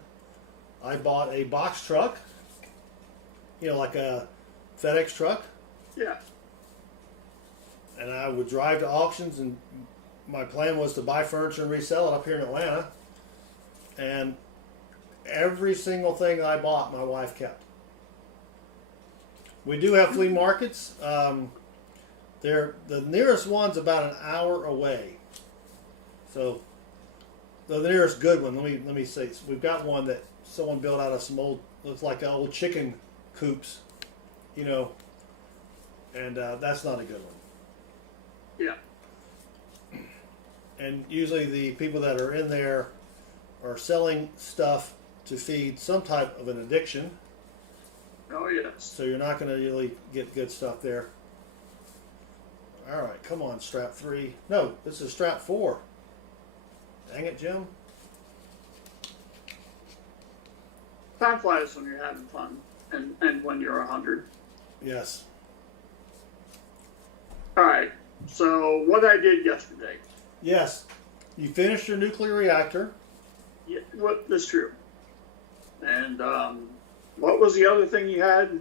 I bought a box truck. You know, like a FedEx truck. Yeah. And I would drive to auctions, and my plan was to buy furniture and resell it up here in Atlanta. And every single thing I bought, my wife kept. We do have flea markets. The nearest one's about an hour away. So the nearest good one. Let me say, we've got one that someone built out of some old, looks like old chicken coops, you know, and that's not a good one. Yeah. And usually the people that are in there are selling stuff to feed some type of an addiction. Oh, yes. So you're not going to really get good stuff there. All right, come on, strap 3. No, this is strap 4. Dang it, Jim. Time flies when you're having fun, and when you're 100. Yes. All right. So what I did yesterday. Yes. You finished your nuclear reactor. Yeah, that's true. And what was the other thing you had?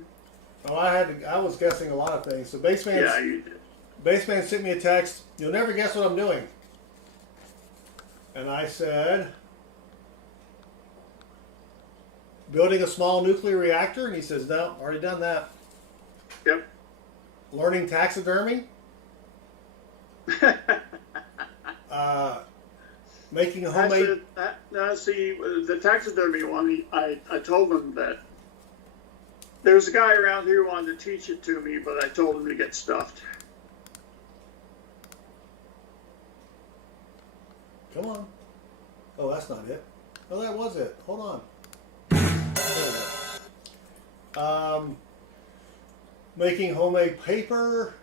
Oh, I was guessing a lot of things. So Baseman. Yeah, you did. Baseman sent me a text. You'll never guess what I'm doing. And I said, building a small nuclear reactor. And he says, no, already done that. Yep. Learning taxidermy. Making a homemade. See, the taxidermy one, I told him that there's a guy around here who wanted to teach it to me, but I told him to get stuffed. Come on. Oh, that's not it. Oh, that was it. Hold on. Making homemade paper.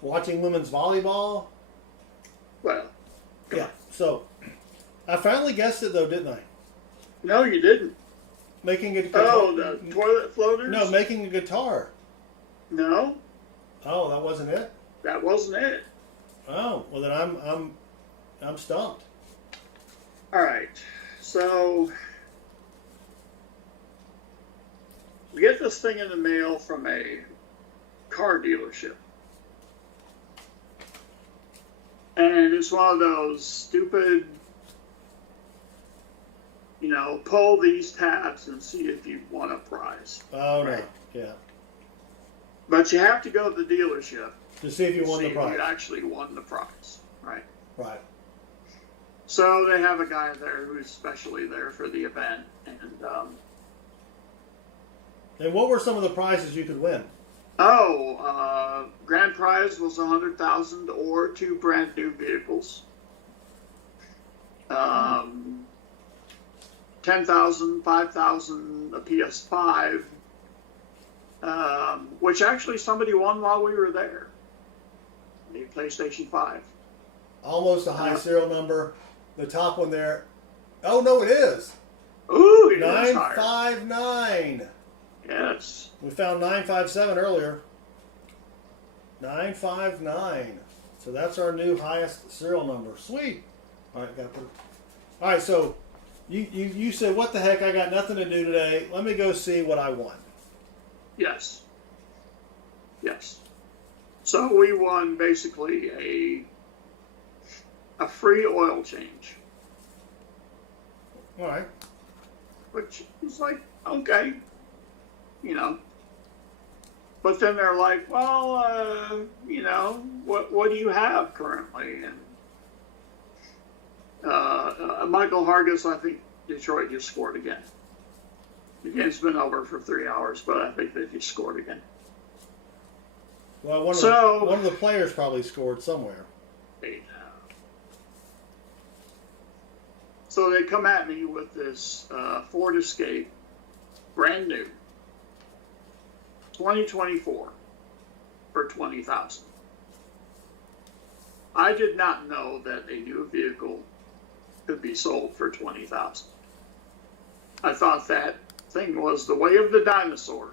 Watching women's volleyball. Well, Yeah. So, I finally guessed it though, didn't I? no, you didn't. Making a guitar. Oh, the toilet floaters? No, making a guitar. No, Oh, that wasn't it. that wasn't it. Oh, well then I'm stumped. All right, so we get this thing in the mail from a car dealership. And it's one of those stupid, pull these tabs and see if you won a prize. Oh Right. no, yeah. But you have to go to the dealership To see if you won see the prize. if you actually won the prize, right? Right. So they have a guy there who's specially there for the event, and And what were some of the prizes you could win? grand prize was $100,000 or 2 brand new vehicles. 10,000, 5,000, a PS5, which actually somebody won while we were there. A PlayStation 5. Almost a high serial number. The top one there. Oh no, it is. Ooh, it is higher. 959. Yes. We found 957 earlier. 959. So that's our new highest serial number. Sweet. All right, got to put. All right, so you said, what the heck? I got nothing to do today. Let me go see what I won. Yes. Yes. So we won basically a free oil change, All right. which is like, okay, But then they're like, well, what do you have currently? And Michael Hargis, I think Detroit just scored again. The game's been over for 3 hours, but I think they just scored again. Well, one of the players probably scored somewhere. So they come at me with this Ford Escape, brand new, 2024, for $20,000. I did not know that a new vehicle could be sold for $20,000. I thought that thing was the way of the dinosaur.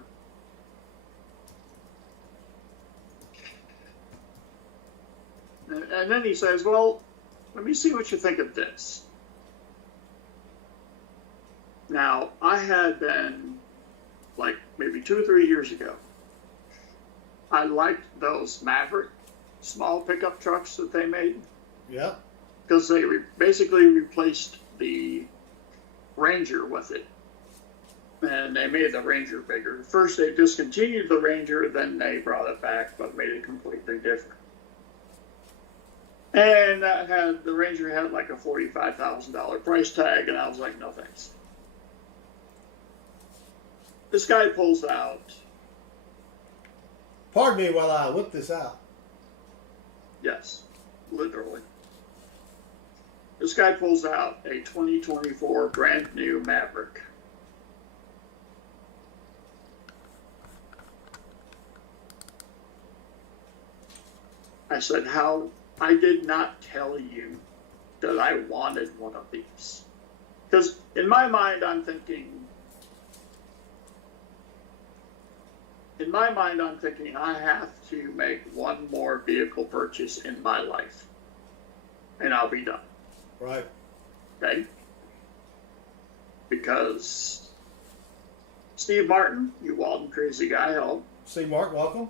And then he says, well, let me see what you think of this. Now, I had been, like maybe 2 or 3 years ago, I liked those Maverick small pickup trucks that they made. Yeah. Because they basically replaced the Ranger with it. And they made the Ranger bigger. First they discontinued the Ranger, then they brought it back, but made it completely different. And the Ranger had like a $45,000 price tag, and I was like, no thanks. This guy pulls out. Pardon me while I whip this out. Yes, literally. This guy pulls out a 2024 brand new Maverick. I said, how? I did not tell you that I wanted one of these. Because in my mind, I'm thinking, I have to make one more vehicle purchase in my life, and I'll be done. Right. Okay? Because Steve Martin, you Walden crazy guy, hello. See, Mark, welcome.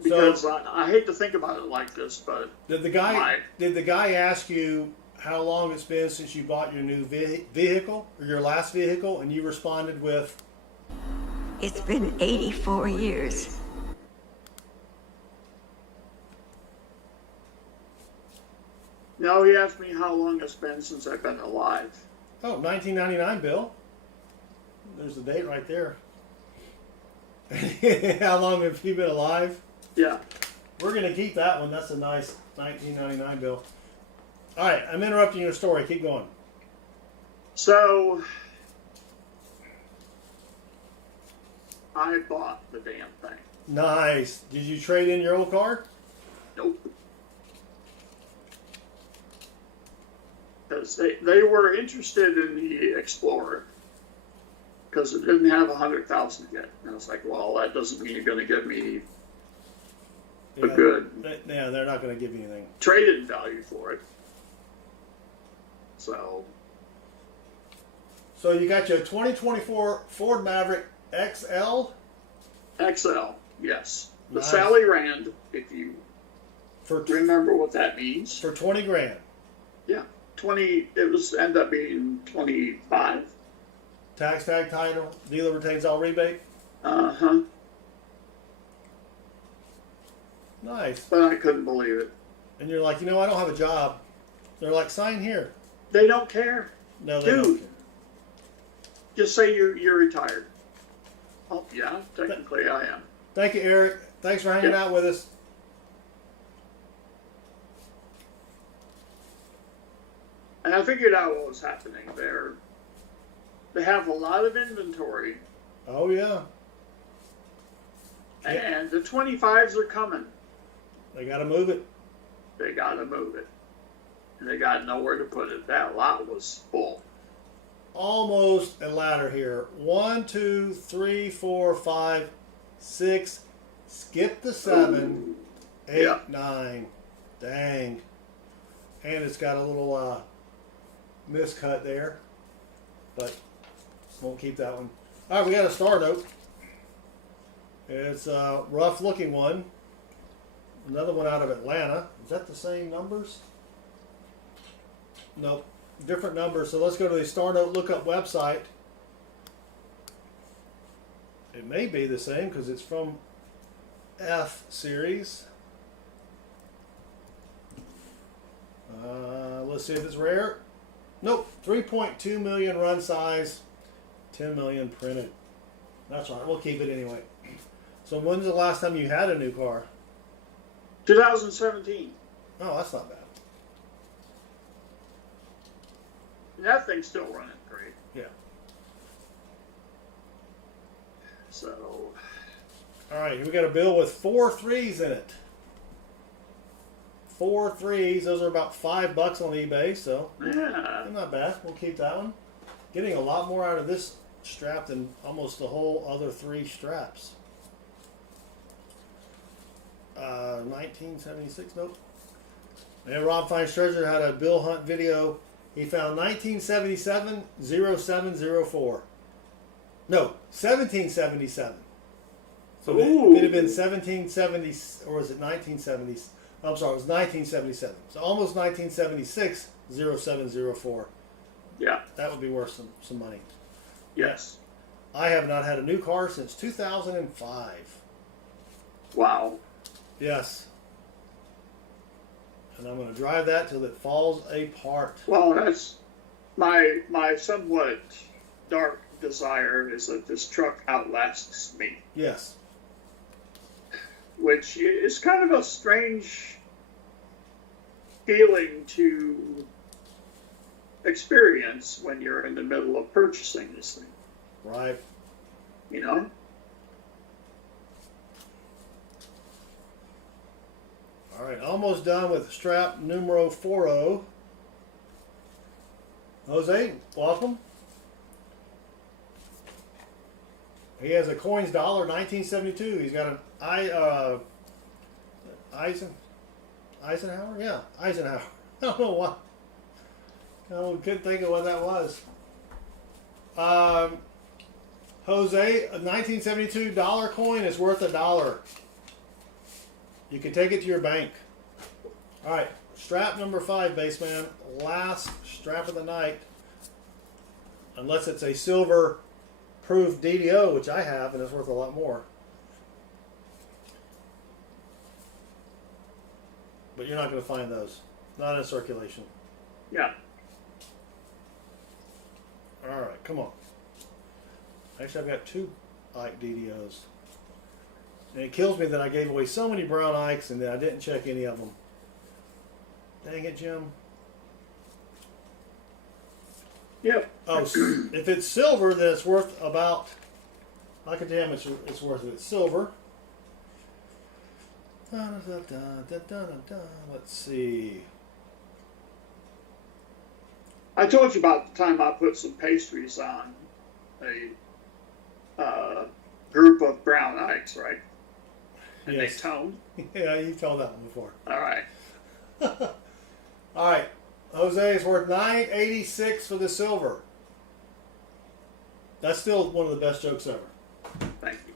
Because I hate to think about it like this, but Did the guy ask you how long it's been since you bought your new vehicle, or your last vehicle, and you responded with, It's been 84 years. No, he asked me how long it's been since I've been alive. oh, 1999, Bill. There's the date right there. How long have you been alive? Yeah. We're going to keep that one. That's a nice 1999 bill. All right, I'm interrupting your story. Keep going. So I bought the damn thing. Nice. Did you trade in your old car? Nope. Because they were interested in the Explorer because it didn't have 100,000 yet. And I was like, well, that doesn't mean you're going to give me a good Yeah, they're not going to give you anything. trade-in value for it. So you got your 2024 Ford Maverick XL? XL, yes. The Nice. Sally Rand, if you For remember what that means. for 20 grand. Yeah, 20. It was end up being 25. Tax tag title, dealer retains all rebate. Uh-huh. Nice. But I couldn't believe it. And you're like, I don't have a job. They're like, sign here. They don't care. No, they Dude. don't care. Just say you're retired. Oh yeah, technically I am. Thank you, Eric. Thanks for hanging out with us. And I figured out what was happening there. They have a lot of inventory, Oh, yeah. and the 25s are coming. They got to move it. They got to move it. And they got nowhere to put it. That lot was full. Almost a ladder here. 1, 2, 3, 4, 5, 6. Skip the 7, 8, Yeah. 9. Dang. And it's got a little miscut there. But won't keep that one. All right, we got a star note. It's a rough looking one. Another one out of Atlanta. Is that the same numbers? Nope. Different numbers. So let's go to the Star Note Lookup website. It may be the same because it's from F series. Let's see if it's rare. Nope. 3.2 million run size. 10 million printed. That's all right. We'll keep it anyway. So when's the last time you had a new car? 2017. Oh, that's not bad. And that thing's still running great. Yeah. So, All right, we got a bill with 4 3s in it. 4 3s. Those are about $5 on eBay, so yeah. not bad. We'll keep that one. Getting a lot more out of this strap than almost the whole other 3 straps. 1976. Nope. And Rob Finds Treasure had a bill hunt video. He found 1977 0704. No, 1777. So it could have been 1770, or was it 1970? I'm sorry, it was 1977. So almost 1976 0704. Yeah. That would be worth some money. Yes. I have not had a new car since 2005. Wow. Yes. And I'm going to drive that till it falls apart. Well, that's my somewhat dark desire is that this truck outlasts me, Yes. which is kind of a strange feeling to experience when you're in the middle of purchasing this thing. Right. You know? All right. Almost done with strap numero 40. Jose, welcome. He has a coins dollar, 1972. He's got an Eisenhower? Yeah, Eisenhower. I don't know what. I couldn't think of what that was. Jose, a 1972 dollar coin is worth $1. You can take it to your bank. All right, strap number 5, baseman. Last strap of the night. Unless it's a silver proof DDO, which I have, and it's worth a lot more. But you're not going to find those. Not in circulation. Yeah. Alright, come on. Actually, I've got 2 Ike DDOs. And it kills me that I gave away so many brown Ikes and that I didn't check any of them. Dang it, Jim. Yep. Oh, if it's silver, then it's worth about, like a damn, it's worth it. It's silver. Let's see. I told you about the time I put some pastries on a group of brown Ikes, right? And Yes. they toned. Yeah, you've told that one before. All right. All right. Jose is worth $9.86 for the silver. That's still one of the best jokes ever. Thank you.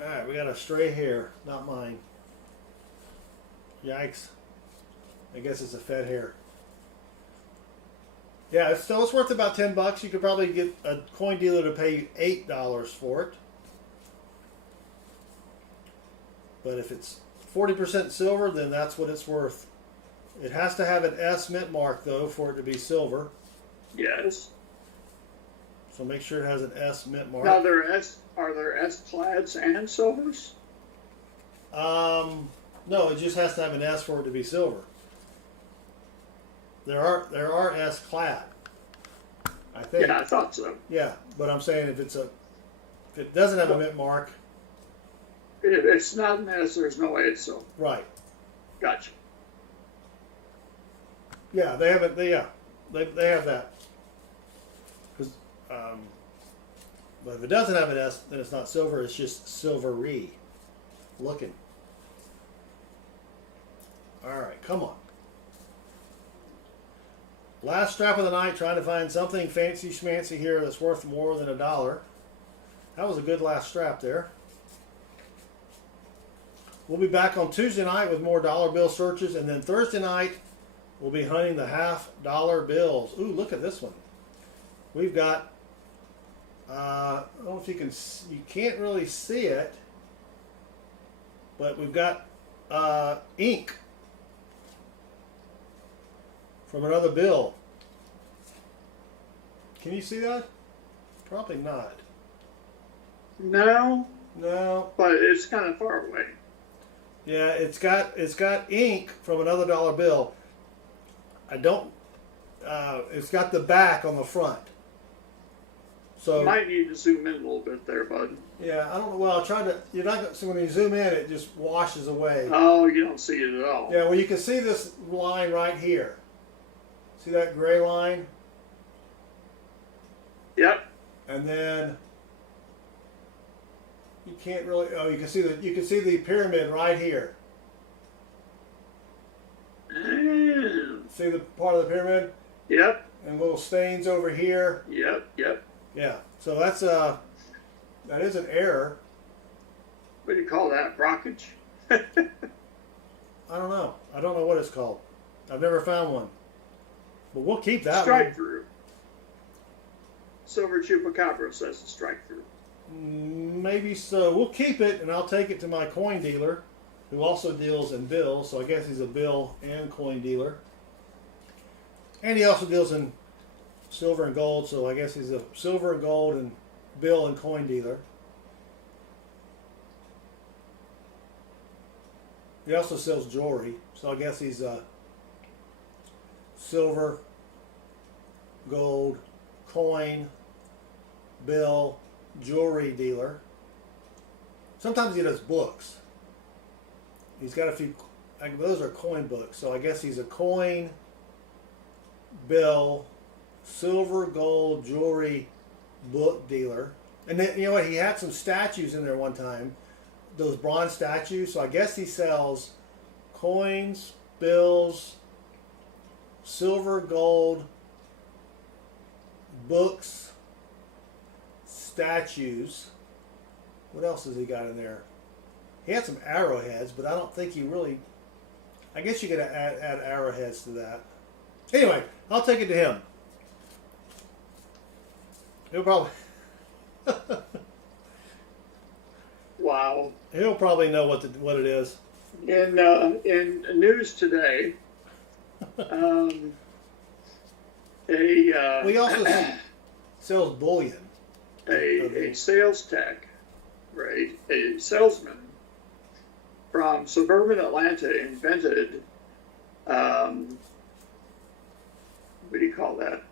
All right, we got a stray hair, not mine. Yikes. I guess it's a fed hair. Yeah, it's worth about $10. You could probably get a coin dealer to pay you $8 for it. But if it's 40% silver, then that's what it's worth. It has to have an S mint mark, though, for it to be silver. Yes. So make sure it has an S mint mark. Now, are there S plaids and silvers? No, it just has to have an S for it to be silver. There are S clad, I think. Yeah, I thought so. Yeah, but I'm saying if it doesn't have a mint mark, If it's not an S, there's no way it's silver. right? Gotcha. Yeah, they have it. They have that. But if it doesn't have an S, then it's not silver. It's just silvery looking. All right, come on. Last strap of the night, trying to find something fancy schmancy here that's worth more than $1. That was a good last strap there. We'll be back on Tuesday night with more dollar bill searches, and then Thursday night we'll be hunting the half-dollar bills. Ooh, look at this one. We've got, I don't know if you can't really see it, but we've got ink from another bill. Can you see that? Probably not. No, No. but it's kind of far away. Yeah, it's got ink from another dollar bill. I don't. It's got the back on the front. So You might need to zoom in a little bit there, bud. yeah, I don't know. Well, I tried to. You're not. So when you zoom in, it just washes away. Oh, you don't see it at all. Yeah, well, you can see this line right here. See that gray line? Yep. And then you can't really. Oh, you can see the pyramid right here. See the part of the pyramid? Yep. And little stains over here. Yep. Yep. Yeah. So that is an error. What do you call that? Brockage? I don't know. I don't know what it's called. I've never found one. But we'll keep that Strike one. through. Silver Chupacabra says a strike through. Maybe so. We'll keep it, and I'll take it to my coin dealer, who also deals in bills. So I guess he's a bill and coin dealer. And he also deals in silver and gold. So I guess he's a silver and gold and bill and coin dealer. He also sells jewelry. So I guess he's a silver, gold, coin, bill, jewelry dealer. Sometimes he does books. He's got a few, those are coin books. So I guess he's a coin, bill, silver, gold, jewelry book dealer. And then, you know what, he had some statues in there one time, those bronze statues. So I guess he sells coins, bills, silver, gold, books, statues. What else has he got in there? He had some arrowheads, but I don't think he really. I guess you could add arrowheads to that. Anyway, I'll take it to him. He'll probably. Wow. He'll probably know what it is. In news today, We also sells bullion. a sales tech, right? A salesman from suburban Atlanta invented, what do you call that?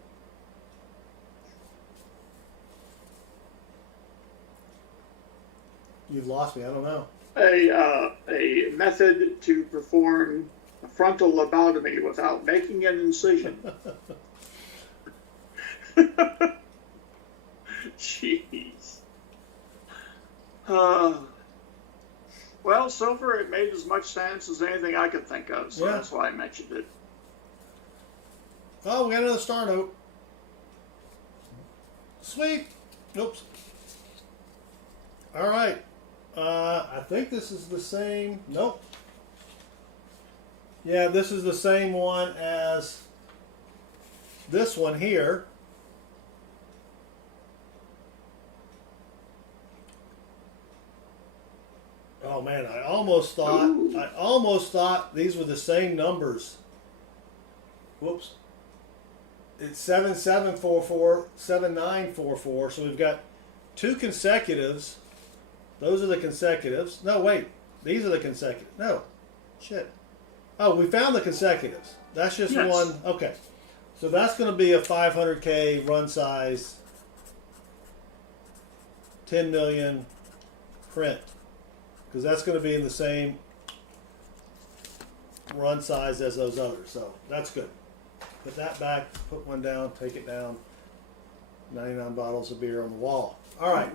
You've lost me. I don't know. A method to perform a frontal lobotomy without making an incision. Jeez. Well, so far it made as much sense as anything I could think of, so Yeah. that's why I mentioned it. Oh, we got another star note. Sweet. Oops. All right. I think this is the same. Nope. Yeah, this is the same one as this one here. Oh man, I almost thought these were the same numbers. Whoops. It's 7744, 7944. So we've got two consecutives. Those are the consecutives. No, wait. These are the consecutive. No. Shit. Oh, we found the consecutives. That's just Yes. one. Okay. So that's going to be a 500K run size 10 million print. Because that's going to be in the same run size as those others. So that's good. Put that back. Put one down. Take it down. 99 bottles of beer on the wall. All right.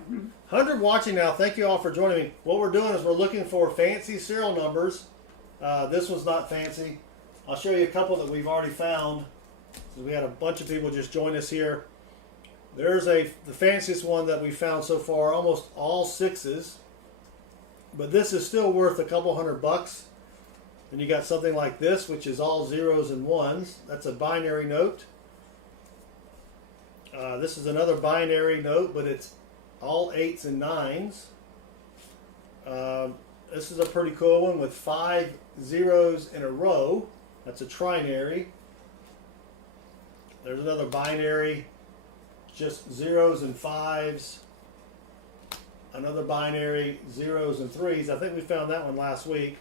100 watching now. Thank you all for joining me. What we're doing is we're looking for fancy serial numbers. This one's not fancy. I'll show you a couple that we've already found. We had a bunch of people just join us here. There's the fanciest one that we found so far, almost all sixes. But this is still worth a couple $100. And you got something like this, which is all zeros and ones. That's a binary note. This is another binary note, but it's all 8s and 9s. This is a pretty cool one with 5 zeros in a row. That's a trinary. There's another binary, just zeros and 5s. Another binary, zeros and 3s. I think we found that one last week.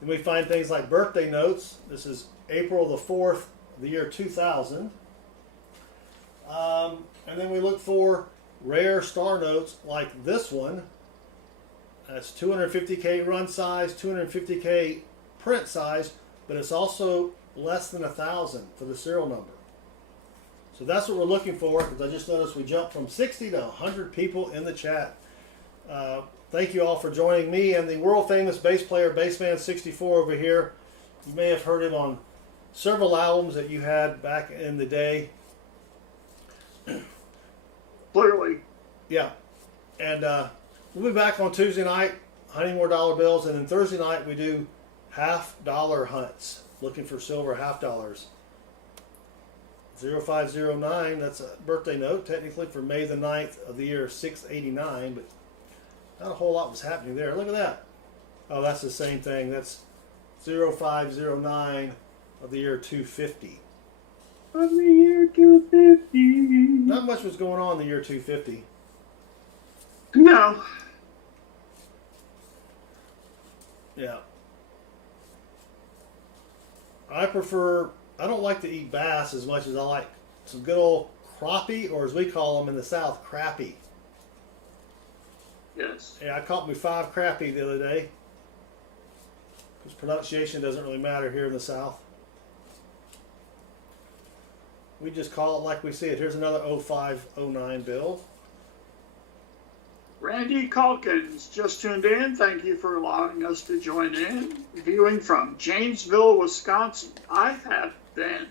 Then we find things like birthday notes. This is April the 4th, the year 2000. And then we look for rare star notes like this one. That's 250K run size, 250K print size, but it's also less than 1,000 for the serial number. So that's what we're looking for, because I just noticed we jumped from 60 to 100 people in the chat. Thank you all for joining me and the world famous bass player, Bassman64 over here. You may have heard him on several albums that you had back in the day. Clearly. Yeah. And we'll be back on Tuesday night, hunting more dollar bills. And then Thursday night, we do half-dollar hunts, looking for silver half-dollars. 0509, that's a birthday note, technically for May the 9th of the year 689, but not a whole lot was happening there. Look at that. Oh, that's the same thing. That's 0509 of the year 250. Of the year 250. Not much was going on in the year 250. No. Yeah. I don't like to eat bass as much as I like some good old crappie, or as we call them in the South, crappie. Yes. Yeah, I caught me 5 crappie the other day. Because pronunciation doesn't really matter here in the South. We just call it like we see it. Here's another 0509 bill. Randy Calkins just tuned in. Thank you for allowing us to join in. Viewing from Janesville, Wisconsin. I have been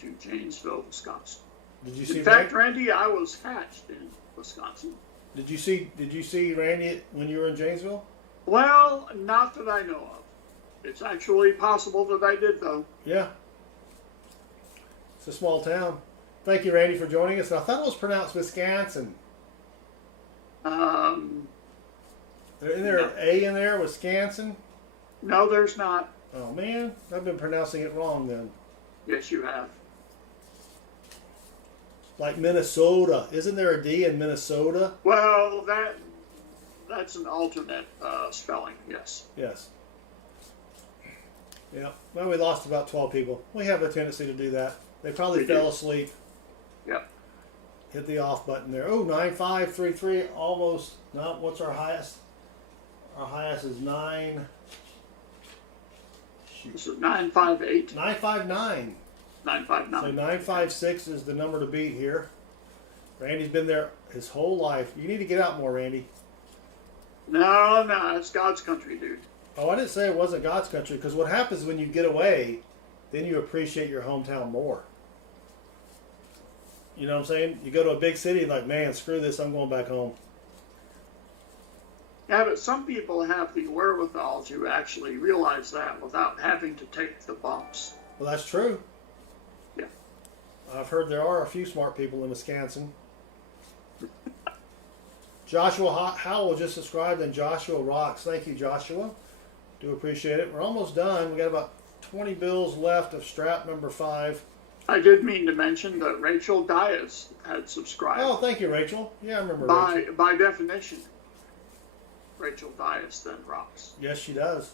to Janesville, Wisconsin. Did you see? In fact, Randy, I was hatched in Wisconsin. Did you see Randy when you were in Janesville? Well, not that I know of. It's actually possible that I did, though. Yeah. It's a small town. Thank you, Randy, for joining us. And I thought it was pronounced Wisconsin. Isn't there an A in there, Wisconsin? No, there's not. Oh, man. I've been pronouncing it wrong then. Yes, you have. Like Minnesota. Isn't there a D in Minnesota? Well, that's an alternate spelling, yes. Yes. Yeah. Well, we lost about 12 people. We have a tendency to do that. They probably We fell do. asleep. Yep. Hit the off button there. Oh, 9533. Almost. No, what's our highest? Our highest is 9. This is 958. 959. 959. So 956 is the number to beat here. Randy's been there his whole life. You need to get out more, Randy. No, it's God's country, dude. Oh, I didn't say it wasn't God's country, because what happens when you get away, then you appreciate your hometown more. You know what I'm saying? You go to a big city, like, man, screw this, I'm going back home. Yeah, but some people have the wherewithal to actually realize that without having to take the bumps. Well, that's true. Yeah. I've heard there are a few smart people in Wisconsin. Joshua Howell just subscribed, and Joshua rocks. Thank you, Joshua. Do appreciate it. We're almost done. We got about 20 bills left of strap number 5. I did mean to mention that Rachel Dias had subscribed. Oh, thank you, Rachel. Yeah, I remember Rachel. By definition, Rachel Dias then rocks. Yes, she does.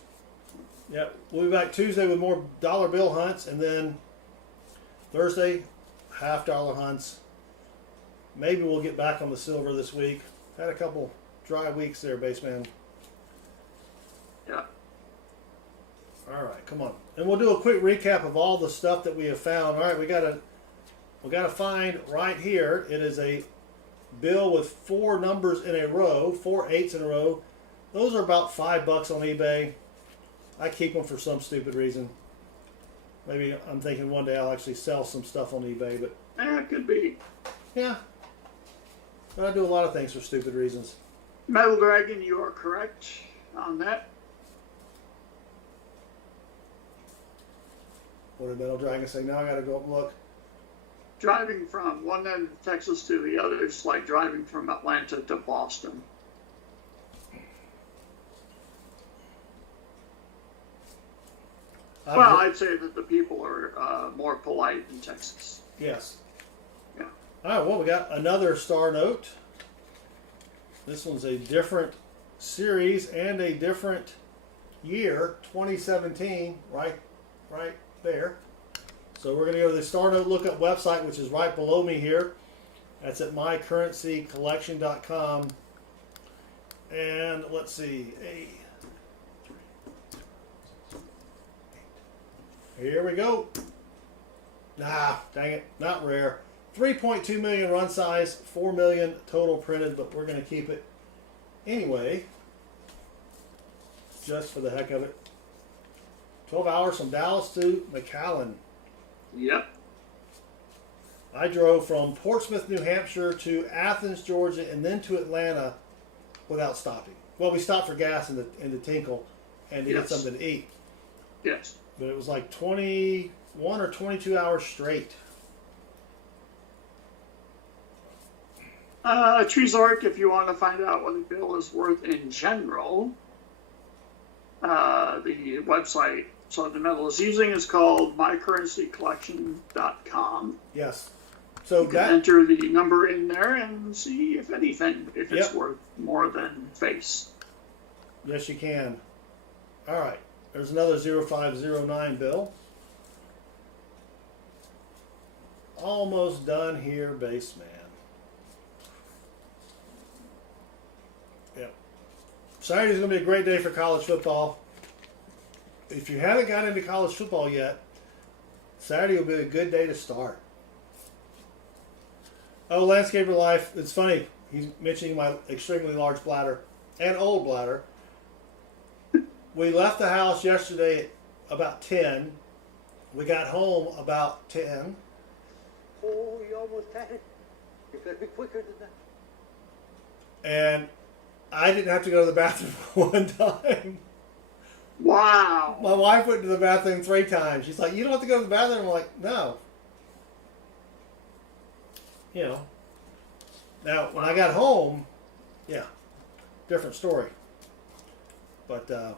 Yeah, we'll be back Tuesday with more dollar bill hunts, and then Thursday, $half hunts. Maybe we'll get back on the silver this week. Had a couple dry weeks there, Baseman. Yeah. All right, come on, and we'll do a quick recap of all the stuff that we have found. All right, we got to find right here. It is a bill with 4 numbers in a row, 4 8s in a row. Those are about $5 on eBay. I keep them for some stupid reason. Maybe I'm thinking one day I'll actually sell some stuff on eBay, but Yeah, it could be. yeah. But I do a lot of things for stupid reasons. Metal Dragon, you are correct on that. What did Metal Dragon say? Now I got to go up and look. Driving from one end of Texas to the other is like driving from Atlanta to Boston. Well, I'd say that the people are more polite in Texas. Yes. Yeah. All right, well, we got another star note. This one's a different series and a different year, 2017, right there. So we're going to go to the Star Note Lookup website, which is right below me here. That's at mycurrencycollection.com. And let's see. Here we go. Nah, dang it, not rare. 3.2 million run size, 4 million total printed, but we're going to keep it anyway, just for the heck of it. 12 hours from Dallas to McAllen. Yep. I drove from Portsmouth, New Hampshire to Athens, Georgia, and then to Atlanta without stopping. Well, we stopped for gas in the Tinkle and to get something to eat. Yes. But it was like 21 or 22 hours straight. Trezork, if you want to find out what a bill is worth in general, the website Southern Metal is using is called mycurrencycollection.com. Yes. So You can enter the number in there and see if it's worth more than face. Yes, you can. All right. There's another 0509 bill. Almost done here, Baseman. Yep. Saturday's going to be a great day for college football. If you haven't got into college football yet, Saturday will be a good day to start. Oh, Landscaper Life. It's funny. He's mentioning my extremely large bladder and old bladder. We left the house yesterday at about 10. We got home about 10. Oh, you almost had it. You gotta be quicker than that. And I didn't have to go to the bathroom one time. Wow. My wife went to the bathroom 3 times. She's like, "You don't have to go to the bathroom." I'm like, "No." You know. Now, when I got home, yeah, different story. But I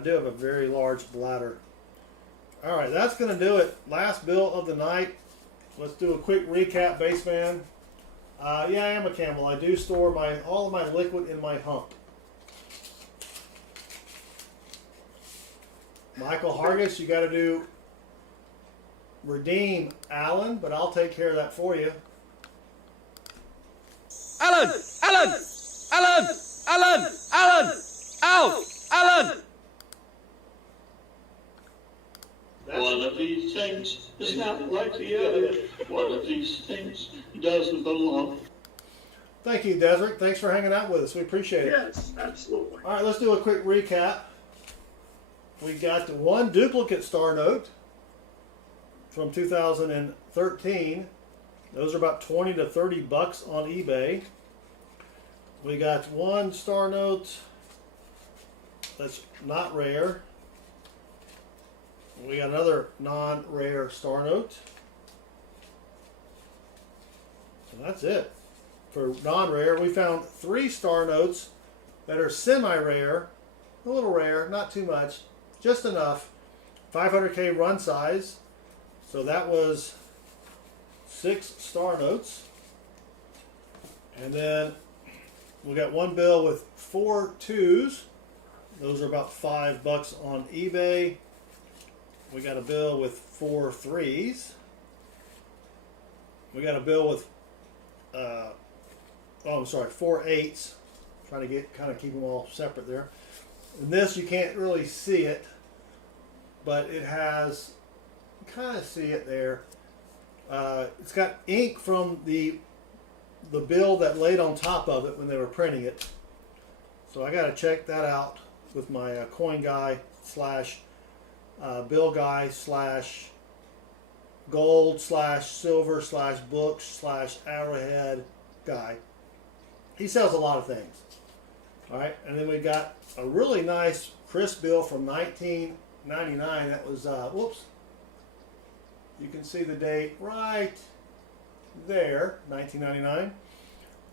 do have a very large bladder. All right, that's going to do it. Last bill of the night. Let's do a quick recap, Baseman. Yeah, I am a camel. I do store all of my liquid in my hump. Michael Hargis, you got to do redeem Alan, but I'll take care of that for you. Alan! Alan! Alan! Alan! Alan! Ow! Alan! One of these things is not like the other. One of these things doesn't belong. Thank you, Desrick. Thanks for hanging out with us. We appreciate it. Yes, absolutely. All right, let's do a quick recap. We got one duplicate star note from 2013. Those are about 20 to 30 bucks on eBay. We got one star note that's not rare. We got another non-rare star note. And that's it. For non-rare, we found 3 star notes that are semi-rare, a little rare, not too much, just enough. 500K run size. So that was 6 star notes. And then we got one bill with 4 2s. Those are about $5 on eBay. We got a bill with 4 3s. We got a bill with 4 8s. Trying to keep them all separate there. And this, you can't really see it, but it has, you kind of see it there. It's got ink from the bill that laid on top of it when they were printing it. So I got to check that out with my coin guy slash bill guy slash gold slash silver slash books slash arrowhead guy. He sells a lot of things. All right, and then we got a really nice crisp bill from 1999. That was whoops. You can see the date right there, 1999.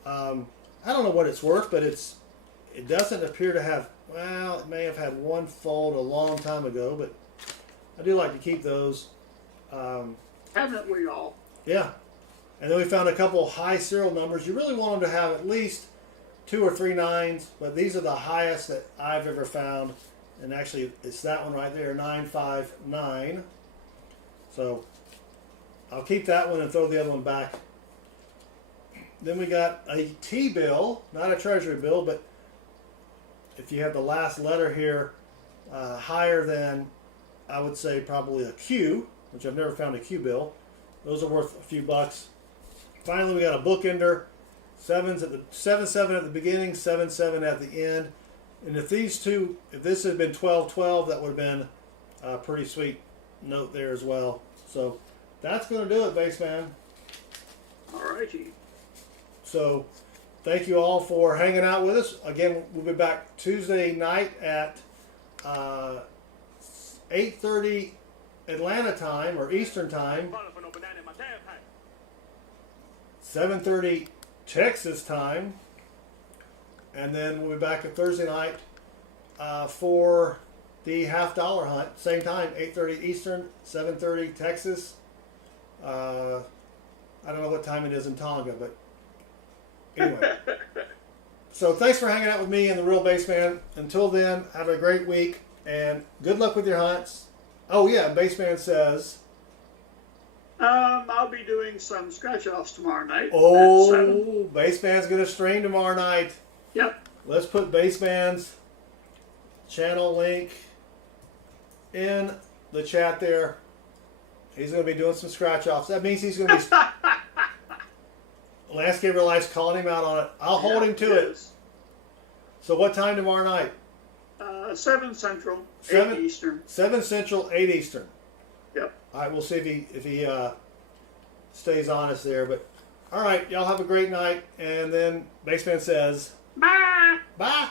I don't know what it's worth, but it doesn't appear to have. Well, it may have had one fold a long time ago, but I do like to keep those. Haven't we all? Yeah. And then we found a couple high serial numbers. You really want them to have at least 2 or 3 9s, but these are the highest that I've ever found. And actually, it's that one right there, 959. So I'll keep that one and throw the other one back. Then we got a T-bill, not a treasury bill, but if you have the last letter here higher than, I would say probably a Q, which I've never found a Q bill. Those are worth a few bucks. Finally, we got a bookender. 7s at the 7 at the beginning, 7 at the end. And if this had been 12 that would have been a pretty sweet note there as well. So that's going to do it, Baseman. All righty. So thank you all for hanging out with us. Again, we'll be back Tuesday night at 8:30 Atlanta time or Eastern time, 7:30 Texas time, and then we'll be back at Thursday night for the $half-dollar hunt. Same time, 8:30 Eastern, 7:30 Texas. I don't know what time it is in Tonga, but anyway. So thanks for hanging out with me and the Real Baseman. Until then, have a great week and good luck with your hunts. Oh yeah, Baseman says. I'll be doing some scratch-offs tomorrow night. Oh, Baseman's going to stream tomorrow night. Yep. Let's put Baseman's channel link in the chat there. He's going to be doing some scratch-offs. That means he's going to be... Landscaper Life's calling him out on it. I'll hold him to it. So what time tomorrow night? 7 Central, 7 8 Eastern. 7 Central, 8 Eastern. Yep. All right, we'll see if he stays honest there. But all right, y'all have a great night. And then Baseman says... Bye. Bye.